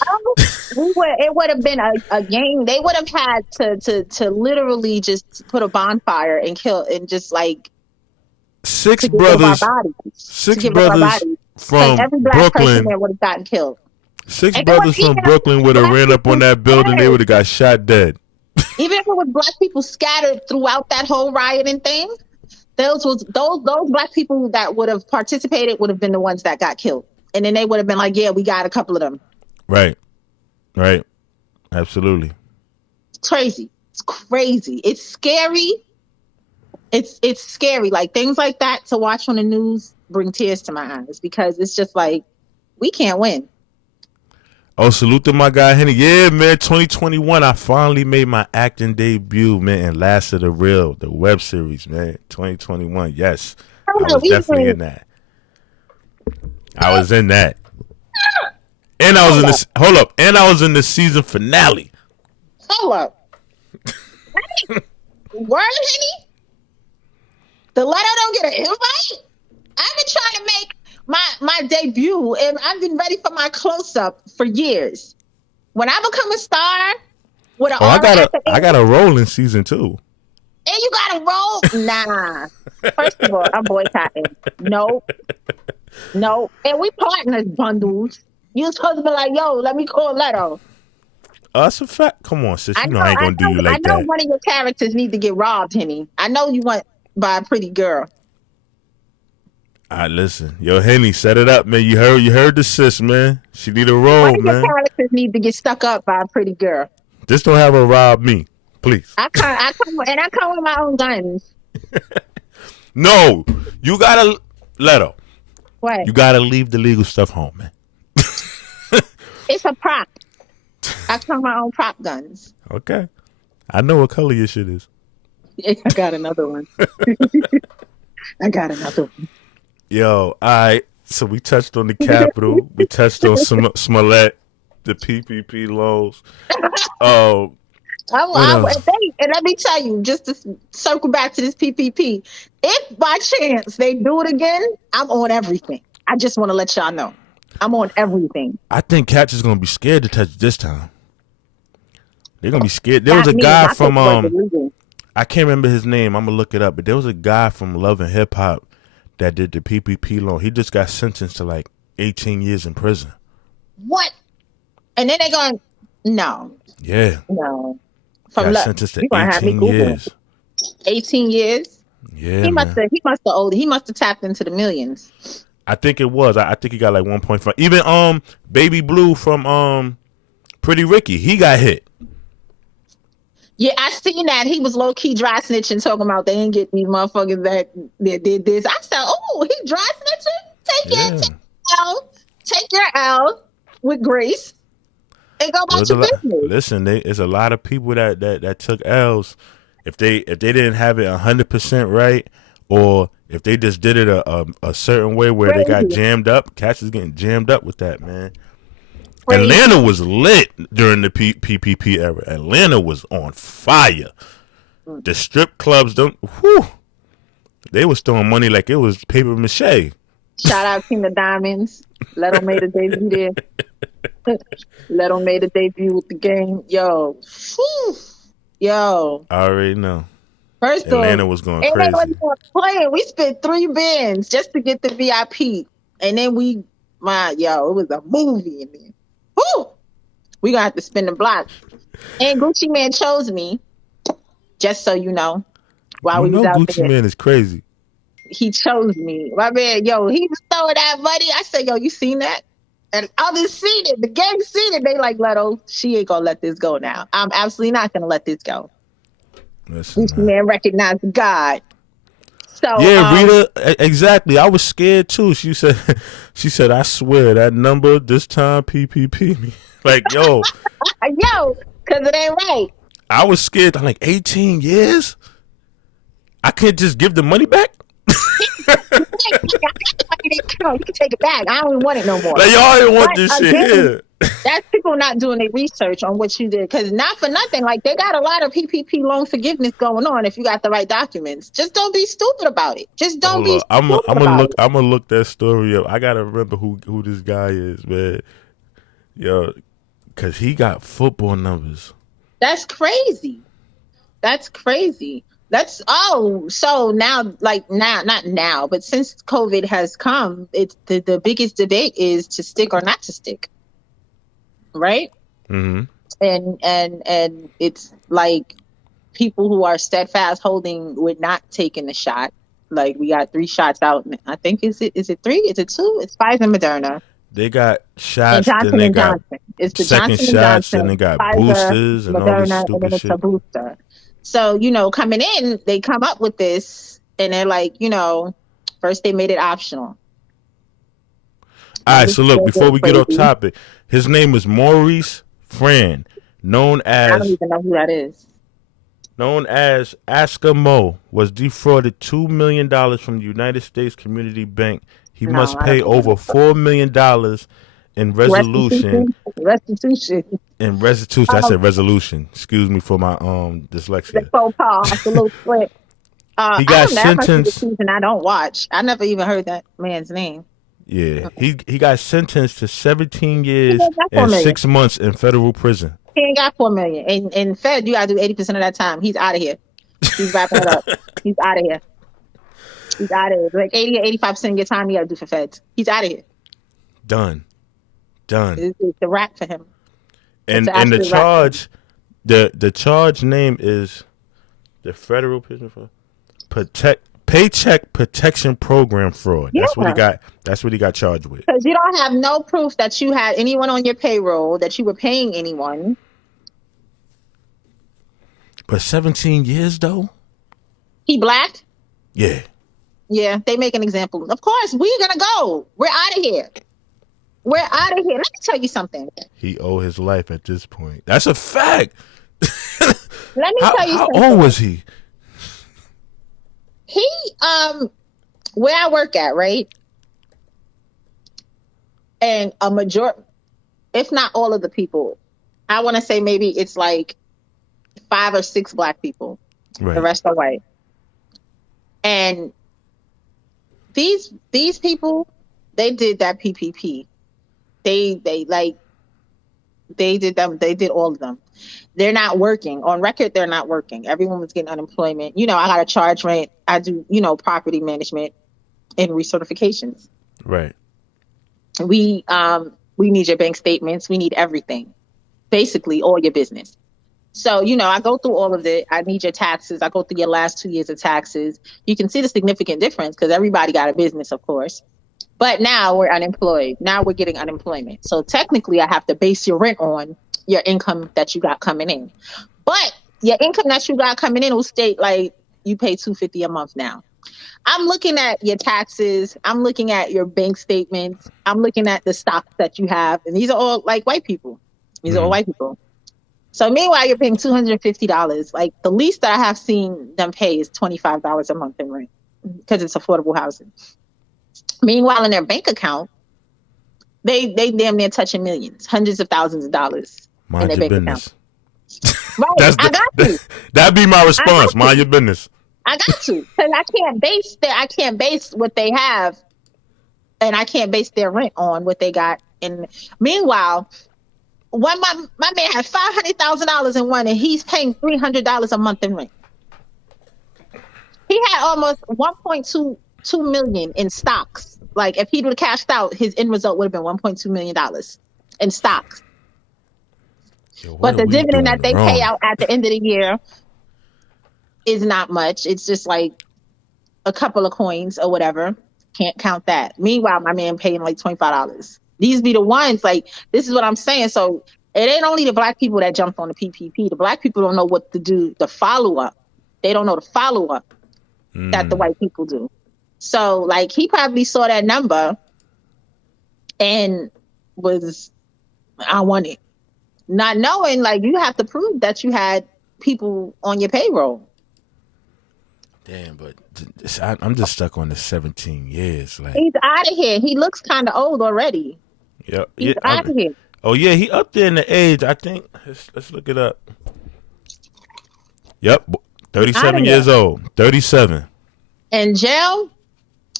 It would have been a game. They would have had to literally just put a bonfire and kill and just like... 6 brothers from every black Brooklyn person there would have gotten killed. Six And then brothers from even if Brooklyn would have black ran up on people that building. They scattered, would have got shot dead. even if it was black people scattered throughout that whole rioting thing, those black people that would have participated would have been the ones that got killed. And then they would have been like, yeah, we got a couple of them. Right. Right. Absolutely. It's crazy. It's crazy. It's scary. It's scary. Like things like that to watch on the news bring tears to my eyes because it's just like we can't win. Oh, salute to my guy Henny. Yeah, man. 2021, I finally made my acting debut, man, in Last of the Real, the web series, man. 2021. Yes, I was definitely in that. I was in that, and I was in this. Hold up, and I was in the season finale. Hold up. Word, Henny? The letter don't get an invite? I've been trying to make my debut, and I've been ready for my close up for years. When I become a star with an I got a role in season 2. And you got a role? Nah. First of all, I'm boycotting. Nope. And we partners bundles. You supposed to be like, yo, let me call Leto. That's a fact. Come on, sis. You know I ain't gonna do you like that. I know one of your characters need to get robbed, Henny. I know you want by a pretty girl. All right, listen. Yo, Henny, set it up, man. You heard the sis, man. She need a role, One of man. your characters need to get stuck up by a pretty girl. Just don't have her rob me, please. I come with my own guns. No, you gotta let her. What? You gotta leave the legal stuff home, man. It's a prop. I come with my own prop guns. Okay. I know what color your shit is. I got another one. Yo, all right. So we touched on the Capitol. We touched on Smollett, the PPP loans. And let me tell you, just to circle back to this PPP, if by chance they do it again, I'm on everything. I just want to let y'all know. I'm on everything. I think Cats is going to be scared to touch this time. They're going to be scared. There was a guy from, I can't remember his name. I'm going to look it up. But there was a guy from Love and Hip Hop that did the PPP loan. He just got sentenced to like 18 years in prison. What? And then they're going, no. Yeah. No. Got sentenced to 18 years. 18 years? Yeah. He must have tapped into the millions. I think it was. I think he got like 1.5. Even Baby Blue from Pretty Ricky, he got hit. Yeah, I seen that. He was low key dry snitching, talking about they ain't get these motherfuckers that did this. I said, oh, he dry snitching? Take your L with grace and go about your business. Listen, there's a lot of people that took L's. If they didn't have it 100% right, or if they just did it a certain way where they got jammed up, Cats is getting jammed up with that, man. Crazy. Atlanta was lit during the PPP era. Atlanta was on fire. The strip clubs, they was throwing money like it was paper mache. Shout out King of Diamonds. Leto made a debut there. Leto made a debut with the game. Yo. I already know. First Atlanta was going crazy. Playing. We spent 3 bands just to get the VIP. And then it was a movie in there. Woo! We gonna have to spin the block. And Gucci Man chose me, just so you know. While we was out Gucci there. Man is crazy. He chose me. My man, he was throwing that money. I said, you seen that? And others seen it. The gang seen it. They like, Leto, she ain't gonna let this go now. I'm absolutely not gonna let this go. Listen, Gucci Man recognized God. So yeah, Rita, exactly. I was scared too. She said, I swear that number this time PPP me. Like, yo, because it ain't right. I was scared. I'm like, 18 years? I can't just give the money back? You can take it back. I don't even want it no more. Like, y'all didn't want this shit here. That's people not doing their research on what you did. Because not for nothing, like they got a lot of PPP loan forgiveness going on if you got the right documents. Just don't be stupid about it. Just don't be stupid about it. I'm gonna look that story up. I gotta remember who this guy is, man. Yo, because he got football numbers. That's crazy. So now, not now, but since COVID has come, it's the biggest debate is to stick or not to stick. right? Mm-hmm. And it's like people who are steadfast holding with not taking the shot. Like we got 3 shots out. I think is it 3? Is it 2? It's Pfizer and Moderna They got and shots, then Johnson they and got Johnson. It's the second Johnson and shots, then they Johnson, got Pfizer, boosters and all this Moderna, and then stupid it's a shit. booster. So coming in, they come up with this, and they're like, first they made it optional. All Now right, this so is look, where it before gets we get off crazy. topic, his name is Maurice Fran, known I don't as even know who that is. Eskimo, was defrauded $2 million from the United States Community Bank. He No, must I don't pay know who over that is. $4 million in resolution. Restitution. In restitution, I Um, said resolution. Excuse me for my the dyslexia. faux pas, the little slip. He I got don't know. That must be the sentenced. season I don't watch. I never even heard that man's name. Yeah, he got sentenced to 17 He years ain't got four and million. 6 months in federal prison. He ain't got 4 million. And Fed, you gotta do 80% of that time. He's out of here. He's wrapping it up. He's out of here. He's out of here. Like 80 or 85% of your time you gotta do for Feds. He's out of here. Done. It's a wrap for him. It's an And the absolute wrap for him. charge, the charge name is the Federal Prison for Paycheck Protection Program fraud. Yeah. That's what he got. That's what he got charged with. Because you don't have no proof that you had anyone on your payroll, that you were paying anyone. But 17 years though. He black? Yeah. Yeah, they make an example. Of course, we're gonna go. We're out of here. We're out of here. Let me tell you something. He owed his life at this point. That's a fact. Let me tell you How something. old was he? He where I work at, right? And a majority, if not all of the people, I want to say maybe it's like 5 or 6 black people. The Right. rest are white. And these people, they did that PPP. They did all of them. They're not working. On record, they're not working. Everyone was getting unemployment. I got to charge rent. I do, property management and recertifications. Right. We need your bank statements. We need everything. Basically, all your business. So, I go through all of it. I need your taxes. I go through your last 2 years of taxes. You can see the significant difference because everybody got a business, of course. But now we're unemployed. Now we're getting unemployment. So technically, I have to base your rent on your income that you got coming in. But your income that you got coming in will state like you pay $250 a month now. I'm looking at your taxes. I'm looking at your bank statements. I'm looking at the stocks that you have. And these are all like white people. These are all white people. So meanwhile, you're paying $250. Like the least that I have seen them pay is $25 a month in rent because it's affordable housing. Meanwhile, in their bank account, they damn near touching millions, hundreds of thousands of dollars in Mind their your bank business. account. Right, I got to. That'd be my I response. got Mind to. your business. I got to, because I can't base what they have, and I can't base their rent on what they got. And meanwhile, when my man had $500,000 in one, and he's paying $300 a month in rent. He had almost 1.22 million in stocks. Like if he would have cashed out, his end result would have been $1.2 million in stocks. Yo, But the dividend that they pay wrong? out at the end of the year is not much. It's just like a couple of coins or whatever. Can't count that. Meanwhile, my man paying like $25. These be the ones, like, this is what I'm saying. So it ain't only the black people that jumped on the PPP. The black people don't know what to do, the follow up. They don't know the follow up that the white people do. So like he probably saw that number and was, I want it. Not knowing, like, you have to prove that you had people on your payroll. Damn, but I'm just stuck on the 17 years. Like, He's out of here. He looks kind of old already. yeah, He's out of here. Oh yeah, he up there in the age. I think. Let's look it up. Yep, 37 years old. 37. And jail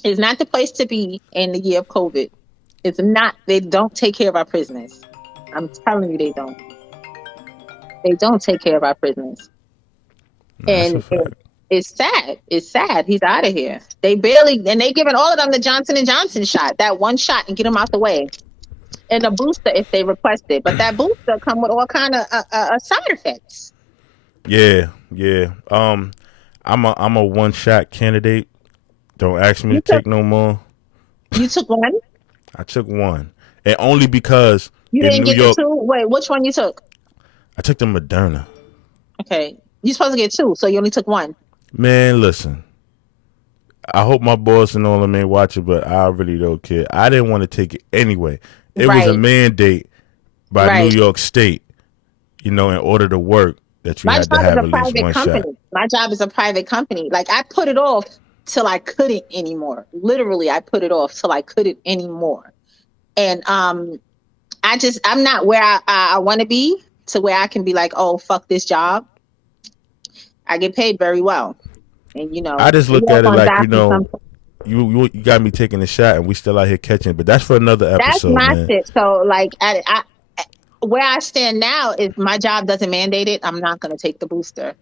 is not the place to be in the year of COVID. It's not. They don't take care of our prisoners. I'm telling you, they don't. They don't take care of our prisoners. No, And it's sad. It's sad. He's out of here. They barely, and they giving all of them the Johnson & Johnson shot, that one shot, and get them out the way. and a booster if they request it. But that booster come with all kind of side effects. Yeah, yeah. I'm a one shot candidate. Don't ask me You to took take no more. you took one. I took one, and only because You in didn't New get the York two. Wait, which one you took? I took the Moderna. Okay, you supposed to get two, so you only took one. Man, listen. I hope my boss and all them ain't watching, but I really don't care. I didn't want to take it anyway. It was a Right, mandate by New right. York State, in order to work, that you My had to job is have a at least private one shot. company. My job is a private company. Like I put it off till I couldn't anymore. Literally, I put it off till I couldn't anymore. And I'm not where I want to be to where I can be like, oh fuck this job. I get paid very well, and I just we look all at it gonna like, die from something. you got me taking a shot, and we still out here catching. But that's for another That's episode, my man. shit. So like, where I stand now is my job doesn't mandate it. I'm not gonna take the booster.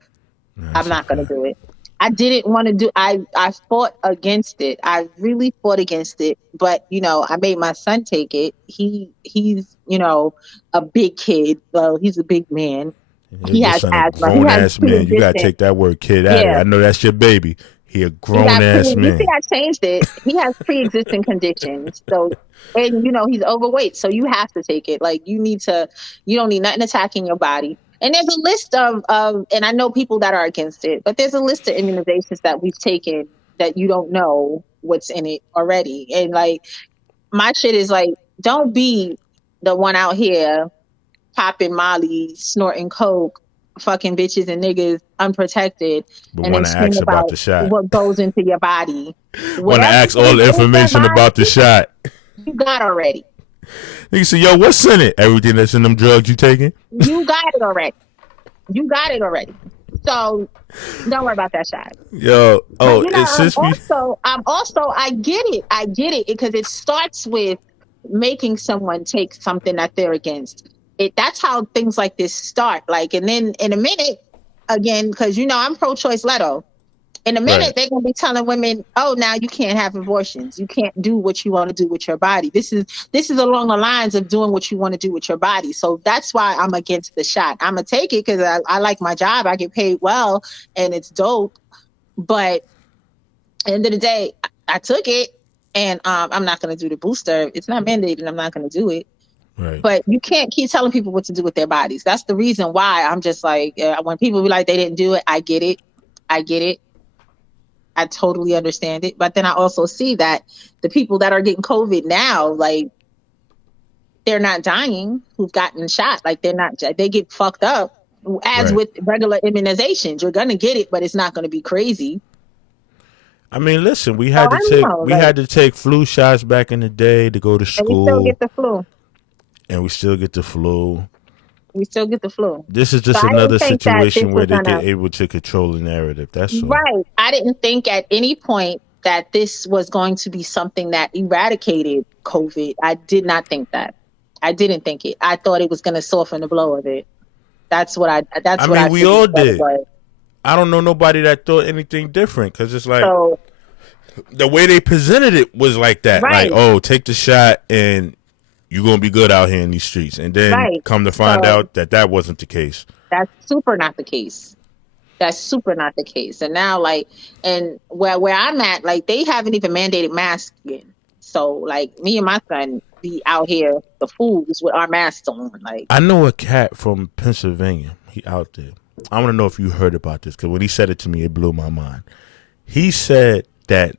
I'm That's a not gonna fact. do it. I didn't want to do. I fought against it. I really fought against it. But I made my son take it. He's a big kid. Well, he's a big man. He Your has son a asthma. He grown has ass man. You gotta pre-existing. take that word kid out of it. Yeah, I know that's your baby. He a he grown got pre. ass You see, man. I changed it. He has pre-existing conditions. So, and he's overweight. So you have to take it. Like you need to. You don't need nothing attacking your body. And there's a list of, and I know people that are against it, but there's a list of immunizations that we've taken that you don't know what's in it already. And like my shit is like, don't be the one out here popping Molly, snorting coke, fucking bitches and niggas unprotected, But and then want to scream ask about about the shot. what goes into your body. Want to Whatever ask all goes the in your information about the body, shot. you got already. Nigga say, yo, what's in it? Everything that's in them drugs you taking? You got it already. You got it already. So don't worry about that shot. Yo, But it's since we. I get it. I get it because it starts with making someone take something that they're against. That's how things like this start. Like, and then in a minute, again, because I'm pro-choice Leto. In a minute, Right. they're gonna be telling women, "Oh, now you can't have abortions. You can't do what you want to do with your body." This is along the lines of doing what you want to do with your body. So that's why I'm against the shot. I'm gonna take it because I like my job. I get paid well, and it's dope. But at the end of the day, I took it, and I'm not gonna do the booster. It's not mandated. I'm not gonna do it. Right. But you can't keep telling people what to do with their bodies. That's the reason why I'm just like, when people be like they didn't do it, I get it. I get it. I totally understand it. But then I also see that the people that are getting COVID now, like they're not dying who've gotten shot. Like they get fucked up. As Right. with regular immunizations, you're gonna get it, but it's not gonna be crazy. I mean, listen, So I don't know. we Like, had to take flu shots back in the day to go to and we still school, get the flu. and we still get the flu. We still get the flu. This is So just I didn't another think that this situation where was they gonna get able to control the narrative. That's all. right. I didn't think at any point that this was going to be something that eradicated COVID. I did not think that. I didn't think it. I thought it was going to soften the blow of it. That's what I. I That's what mean, I we figured all that it did. was. I don't know nobody that thought anything different because it's like So the way they presented it was like that. Like, right, oh, take the shot and you're gonna be good out here in these streets. And then right. come to find So out that wasn't the case. that's super not the case. That's super not the case. And now, like, and where I'm at, like, they haven't even mandated masking. So, like, me and my son be out here the fools with our masks on. Like, I know a cat from Pennsylvania. He out there. I want to know if you heard about this because when he said it to me, it blew my mind. He said that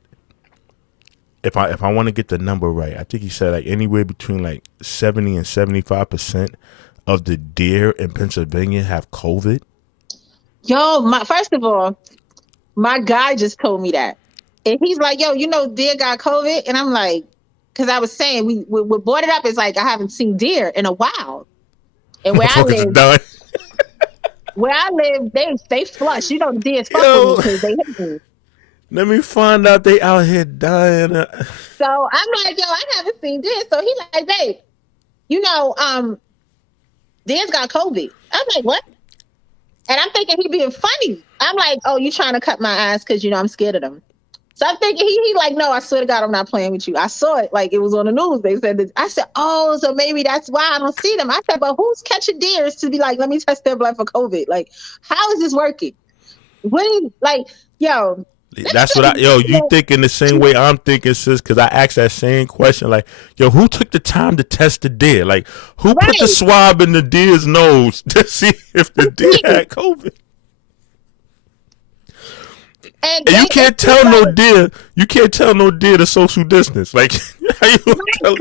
if I want to get the number right, I think he said like anywhere between like 70 and 75% of the deer in Pennsylvania have COVID. yo, first of all, my guy just told me that. And he's like, yo, deer got COVID. And I'm like, because I was saying, we brought it up. It's like, I haven't seen deer in a while. And Motherfuckers are done. where I live, they flush. The deers fuck with me Yo, because they hit me. let me find out they out here dying. So I'm like, yo, I haven't seen deer. So he like, babe, deer's got COVID. I'm like, what? And I'm thinking he being funny. I'm like, oh, you trying to cut my ass because I'm scared of them. So I'm thinking he like, no, I swear to God, I'm not playing with you. I saw it, like it was on the news. They said that. I said, oh, so maybe that's why I don't see them. I said, but who's catching deers to be like, let me test their blood for COVID? Like, how is this working? When like, yo, That's what you thinking the same way I'm thinking, sis, because I asked that same question. Like, yo, who took the time to test the deer? Like, who put the swab in the deer's nose to see if the deer had COVID? And you can't tell no deer. You can't tell no deer to social distance. Like, how you tell?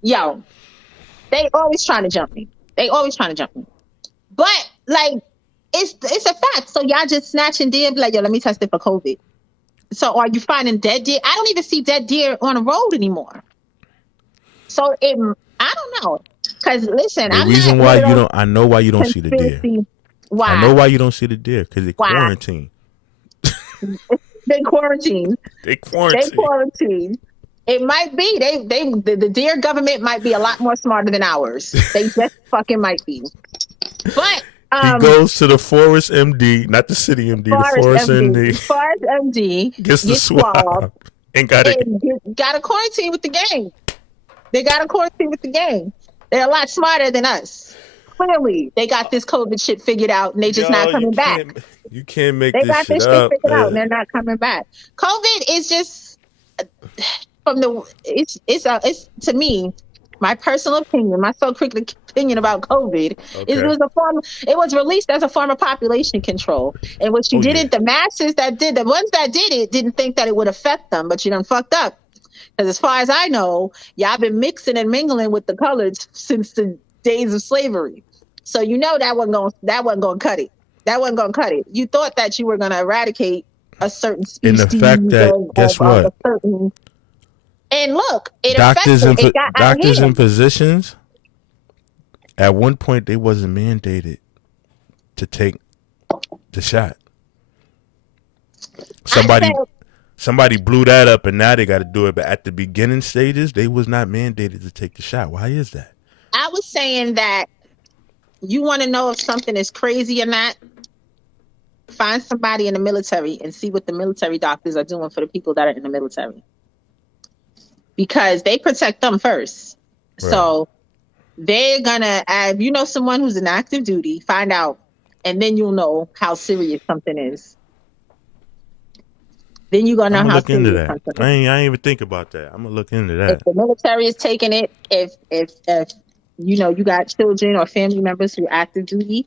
Yo, they always trying to jump me. But like, it's a fact. So y'all just snatching deer, like, yo, let me test it for COVID. So are you finding dead deer? I don't even see dead deer on the road anymore. So I don't know. Because listen, the reason why you don't, I know why you don't see the deer. Why? I know why you don't see the deer, because they quarantine. They quarantine. It might be the deer government might be a lot more smarter than ours. They just fucking might be. But he goes to the Forest MD, not the City MD, the Forest MD. Forest MD gets the swab and got to quarantine with the gang. They got to quarantine with the gang. They're a lot smarter than us. Clearly, they got this COVID shit figured out, and they just not coming back. You can't make they this got shit this up. Shit figured out, and they're not coming back. COVID is just it's to me, my personal opinion, my SOCROOKED opinion about COVID is it was released as a form of population control. And what you the masses the ones that did it didn't think that it would affect them, but you done fucked up. Because as far as I know, y'all been mixing and mingling with the colors since the days of slavery. So you know that wasn't gonna cut it. That wasn't gonna cut it. You thought that you were gonna eradicate a certain species. And the fact that guess what? And look, doctors and physicians, at one point they wasn't mandated to take the shot. Somebody blew that up, and now they got to do it. But at the beginning stages, they was not mandated to take the shot. Why is that? I was saying that you want to know if something is crazy or not. Find somebody in the military and see what the military doctors are doing for the people that are in the military. Because they protect them first. Right. So they're gonna have, someone who's in active duty, find out, and then you'll know how serious something is. Then you're gonna know how serious something is. I ain't even think about that. I'm gonna look into that. If the military is taking it, if you got children or family members who are active duty,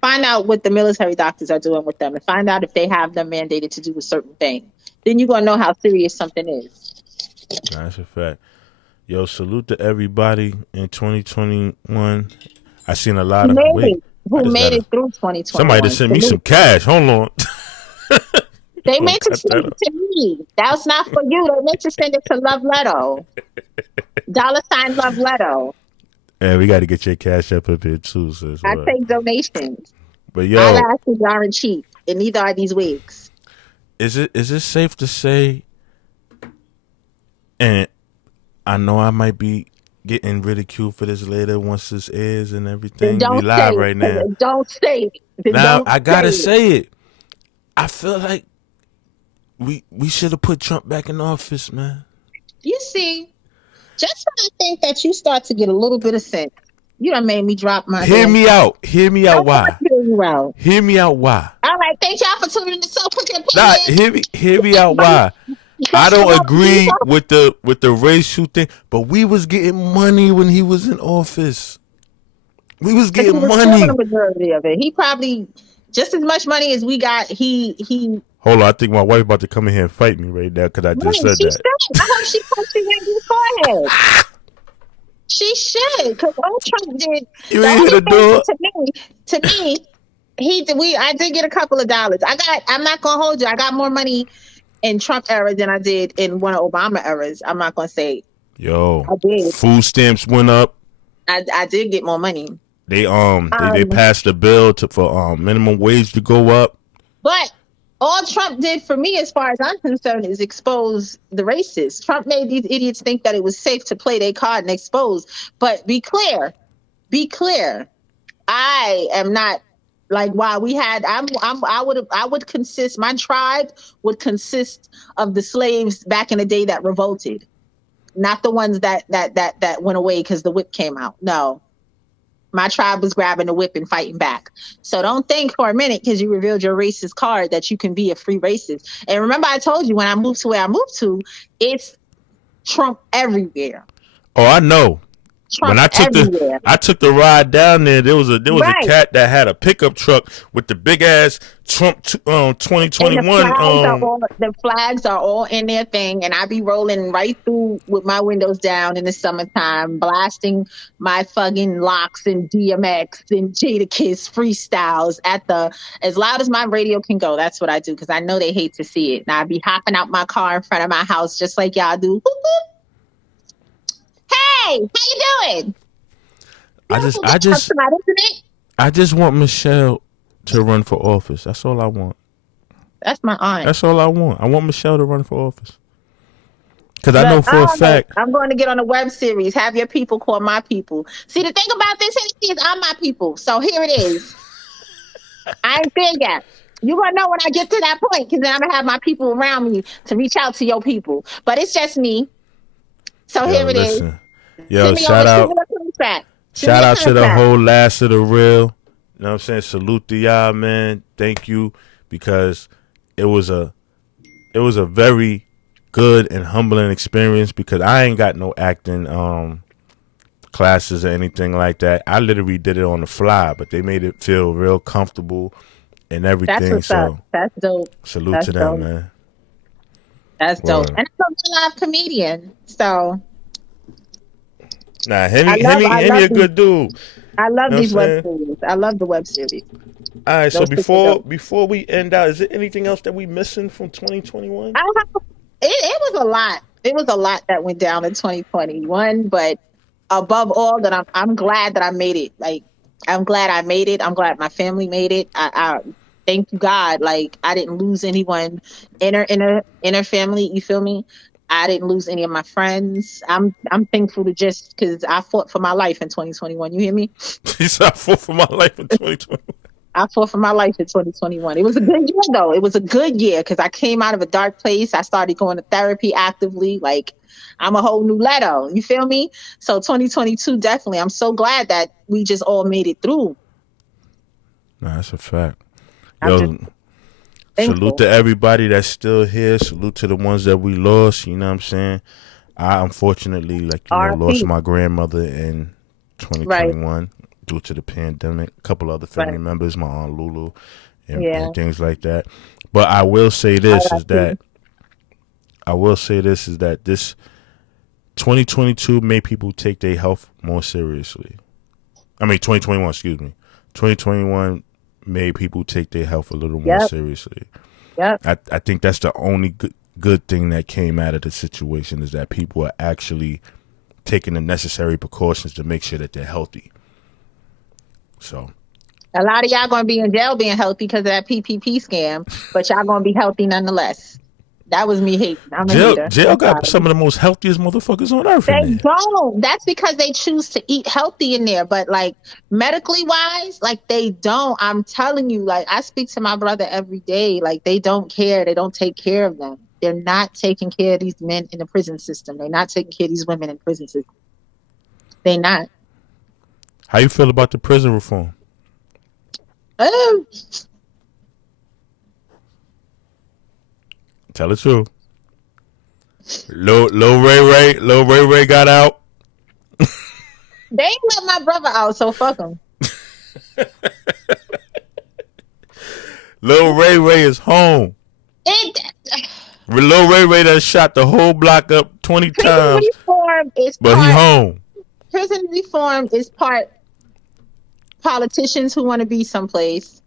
find out what the military doctors are doing with them and find out if they have them mandated to do a certain thing. Then you're gonna know how serious something is. That's a fact. Yo, salute to everybody in 2021. I seen a lot of who made it through 2021. Somebody just sent me some cash. Hold on. They meant to send it to me. That was not for you. They meant to send it to Love Leto. $ Love Leto. Yeah, we got to get your cash up here too, sis. I take donations. But yo, eyelashes aren't cheap, and neither are these wigs. Is it safe to say? And I know I might be getting ridiculed for this later once this airs and everything. We live right now. Don't say it. Now I gotta say it. I feel like we should have put Trump back in office, man. You see, just when I think that you start to get a little bit of sense, you done made me drop my. Hear me out. Why? Hear me out. Why? All right. Thank y'all for tuning in to SOCROOKED. Nah, hear me out. Why? I don't agree with the racial thing, but we was getting money when he was in office. We was getting money. The majority of it. He probably just as much money as we got. He. Hold on, I think my wife about to come in here and fight me right now because I just said that. I hope she punched you in your forehead. She should, because all Trump did. You ain't hit the door. To me, I did get a couple of dollars. I'm not gonna hold you. I got more money in Trump era than I did in one of Obama eras. I'm not gonna say. Yo, I did. Food stamps went up. I did get more money. They passed a bill for minimum wage to go up. But all Trump did for me, as far as I'm concerned, is expose the racists. Trump made these idiots think that it was safe to play their card and expose. But be clear. I am not Like while we had, I would consist. My tribe would consist of the slaves back in the day that revolted, not the ones that went away because the whip came out. No, my tribe was grabbing the whip and fighting back. So don't think for a minute because you revealed your racist card that you can be a free racist. And remember, I told you when I moved to where I moved to, it's Trump everywhere. Oh, I know. Trump When everywhere. I took the ride down there was a Right. cat that had a pickup truck with the big ass Trump 2021. The flags are all in their thing, and I be rolling right through with my windows down in the summertime, blasting my fucking locks and DMX and Jadakiss freestyles at the as loud as my radio can go. That's what I do because I know they hate to see it. And I be hopping out my car in front of my house just like y'all do. Whoop, whoop. Hey, how you doing? I just want Michelle to run for office. That's all I want. That's my aunt. That's all I want. I want Michelle to run for office. Because I know for a fact. I'm going to get on a web series. Have your people call my people. See, the thing about this is I'm my people. So here it is. I ain't there yet. You're going to know when I get to that point because then I'm going to have my people around me to reach out to your people. But it's just me. So here it is. Yo, shout out to the whole last of the real. You know what I'm saying? Salute to y'all, man. Thank you, because it was a very good and humbling experience, because I ain't got no acting classes or anything like that. I literally did it on the fly, but they made it feel real comfortable and everything. That's what's up. That's dope. Salute to them, man. That's dope. And I'm a live comedian, so. Nah, Henny a good dude. I love these web series. I love the web series. All right, so before we end out, is there anything else that we missing from 2021? It was a lot. It was a lot that went down in 2021, but above all, that I'm glad that I made it. Like, I'm glad I made it. I'm glad my family made it. I thank you God. Like, I didn't lose anyone in her family. You feel me? I didn't lose any of my friends. I'm thankful to just because I fought for my life in 2021. You hear me? He said I fought for my life in 2021. I fought for my life in 2021. It was a good year, though. It was a good year because I came out of a dark place. I started going to therapy actively. Like, I'm a whole new Leto. You feel me? So 2022, definitely. I'm so glad that we just all made it through. Nah, that's a fact. Yo, salute to everybody that's still here. Salute to the ones that we lost. You know what I'm saying? I unfortunately, lost my grandmother in 2021 due to the pandemic. A couple other family members, my aunt Lulu, and things like that. But I will say this is that this 2022 made people take their health more seriously. I mean, 2021, excuse me. 2021 made people take their health a little more seriously. Yep. I think that's the only good thing that came out of the situation, is that people are actually taking the necessary precautions to make sure that they're healthy. So a lot of y'all going to be in jail being healthy because of that PPP scam, but y'all going to be healthy nonetheless. That was me hating. I'm a hater. Jail got some of the most healthiest motherfuckers on earth. They don't. That's because they choose to eat healthy in there. But like medically wise, like they don't. I'm telling you, like I speak to my brother every day. Like they don't care. They don't take care of them. They're not taking care of these men in the prison system. They're not taking care of these women in the prison system. They're not. How you feel about the prison reform? Tell the truth. Lil Ray Ray got out. They ain't let my brother out, so fuck him. Lil Ray Ray is home. Lil Ray Ray done shot the whole block up 20 times. But he home. Prison reform is part politicians who want to be someplace,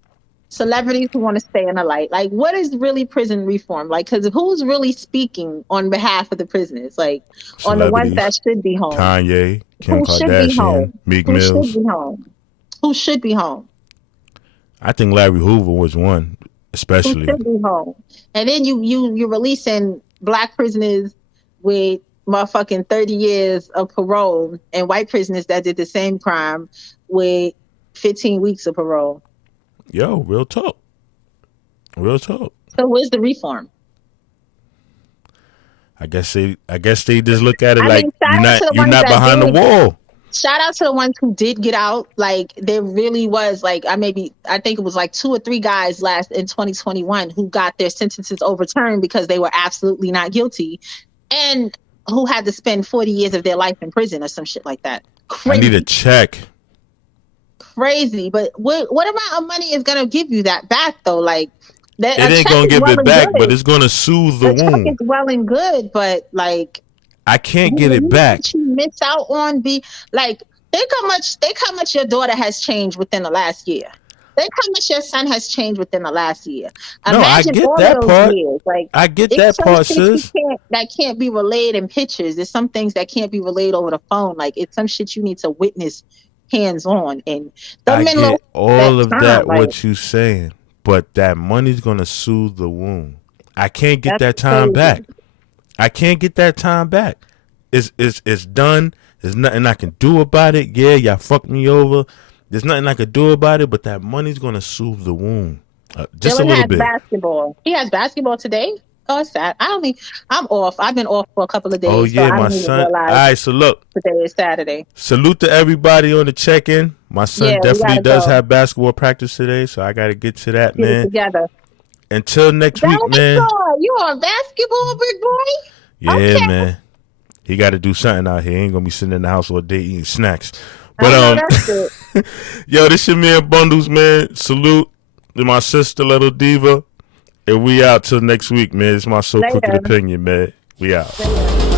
celebrities who want to stay in the light. Like, what is really prison reform? Like, because who's really speaking on behalf of the prisoners? Like, on the ones that should be home. Kanye, Kim Kardashian, Meek Mills. Who should be home? I think Larry Hoover was one, especially. Who should be home? And then you're releasing black prisoners with motherfucking 30 years of parole, and white prisoners that did the same crime with 15 weeks of parole. Yo, real talk. Real talk. So where's the reform? I guess they just look at it I like mean, shout out to the you're ones not that behind the did. wall. Shout out to the ones who did get out. Like there really was like I think it was like 2 or 3 guys last in 2021 who got their sentences overturned because they were absolutely not guilty, and who had to spend 40 years of their life in prison or some shit like that. I need a Crazy, check. crazy. But what amount of money is gonna give you that back though? Like that It a ain't check gonna is give well it and back, but good. it's gonna soothe the A check wound. is well and good, but like. I can't get it back. You miss out on like think how much your daughter has changed within the last year. Think how much your son has changed within the last year. No, I Imagine get all that of those part. years. Like I get it's that some part, shit sis. that can't be relayed in pictures. There's some things that can't be relayed over the phone. Like it's some shit you need to witness hands on. And I men get that all of time, that like what you saying, but that money's gonna soothe the wound. I can't get that's that time crazy. back. I can't get that time back. It's done. There's nothing I can do about it. Yeah, y'all fucked me over. There's nothing I can do about it, but that money's gonna soothe the wound. Just Dylan a little has bit. basketball. He has basketball today. Oh, it's sad. I'm off. I've been off for a couple of days, Oh so yeah, I my didn't even son. All realize right, so look. today is Saturday. Salute to everybody on the check-in. My son Yeah, we definitely gotta does go. have basketball practice today, so I got to get to that, Get it man. together. Until next week, man. Basketball. You on basketball, big boy? Yeah, Okay. man. He got to do something out here. He ain't gonna be sitting in the house all day eating snacks. I know But that's it. yo, this your man Bundles, man. Salute to my sister, Little Diva, and we out till next week, man. It's my so crooked Later. opinion, man. We out. Later.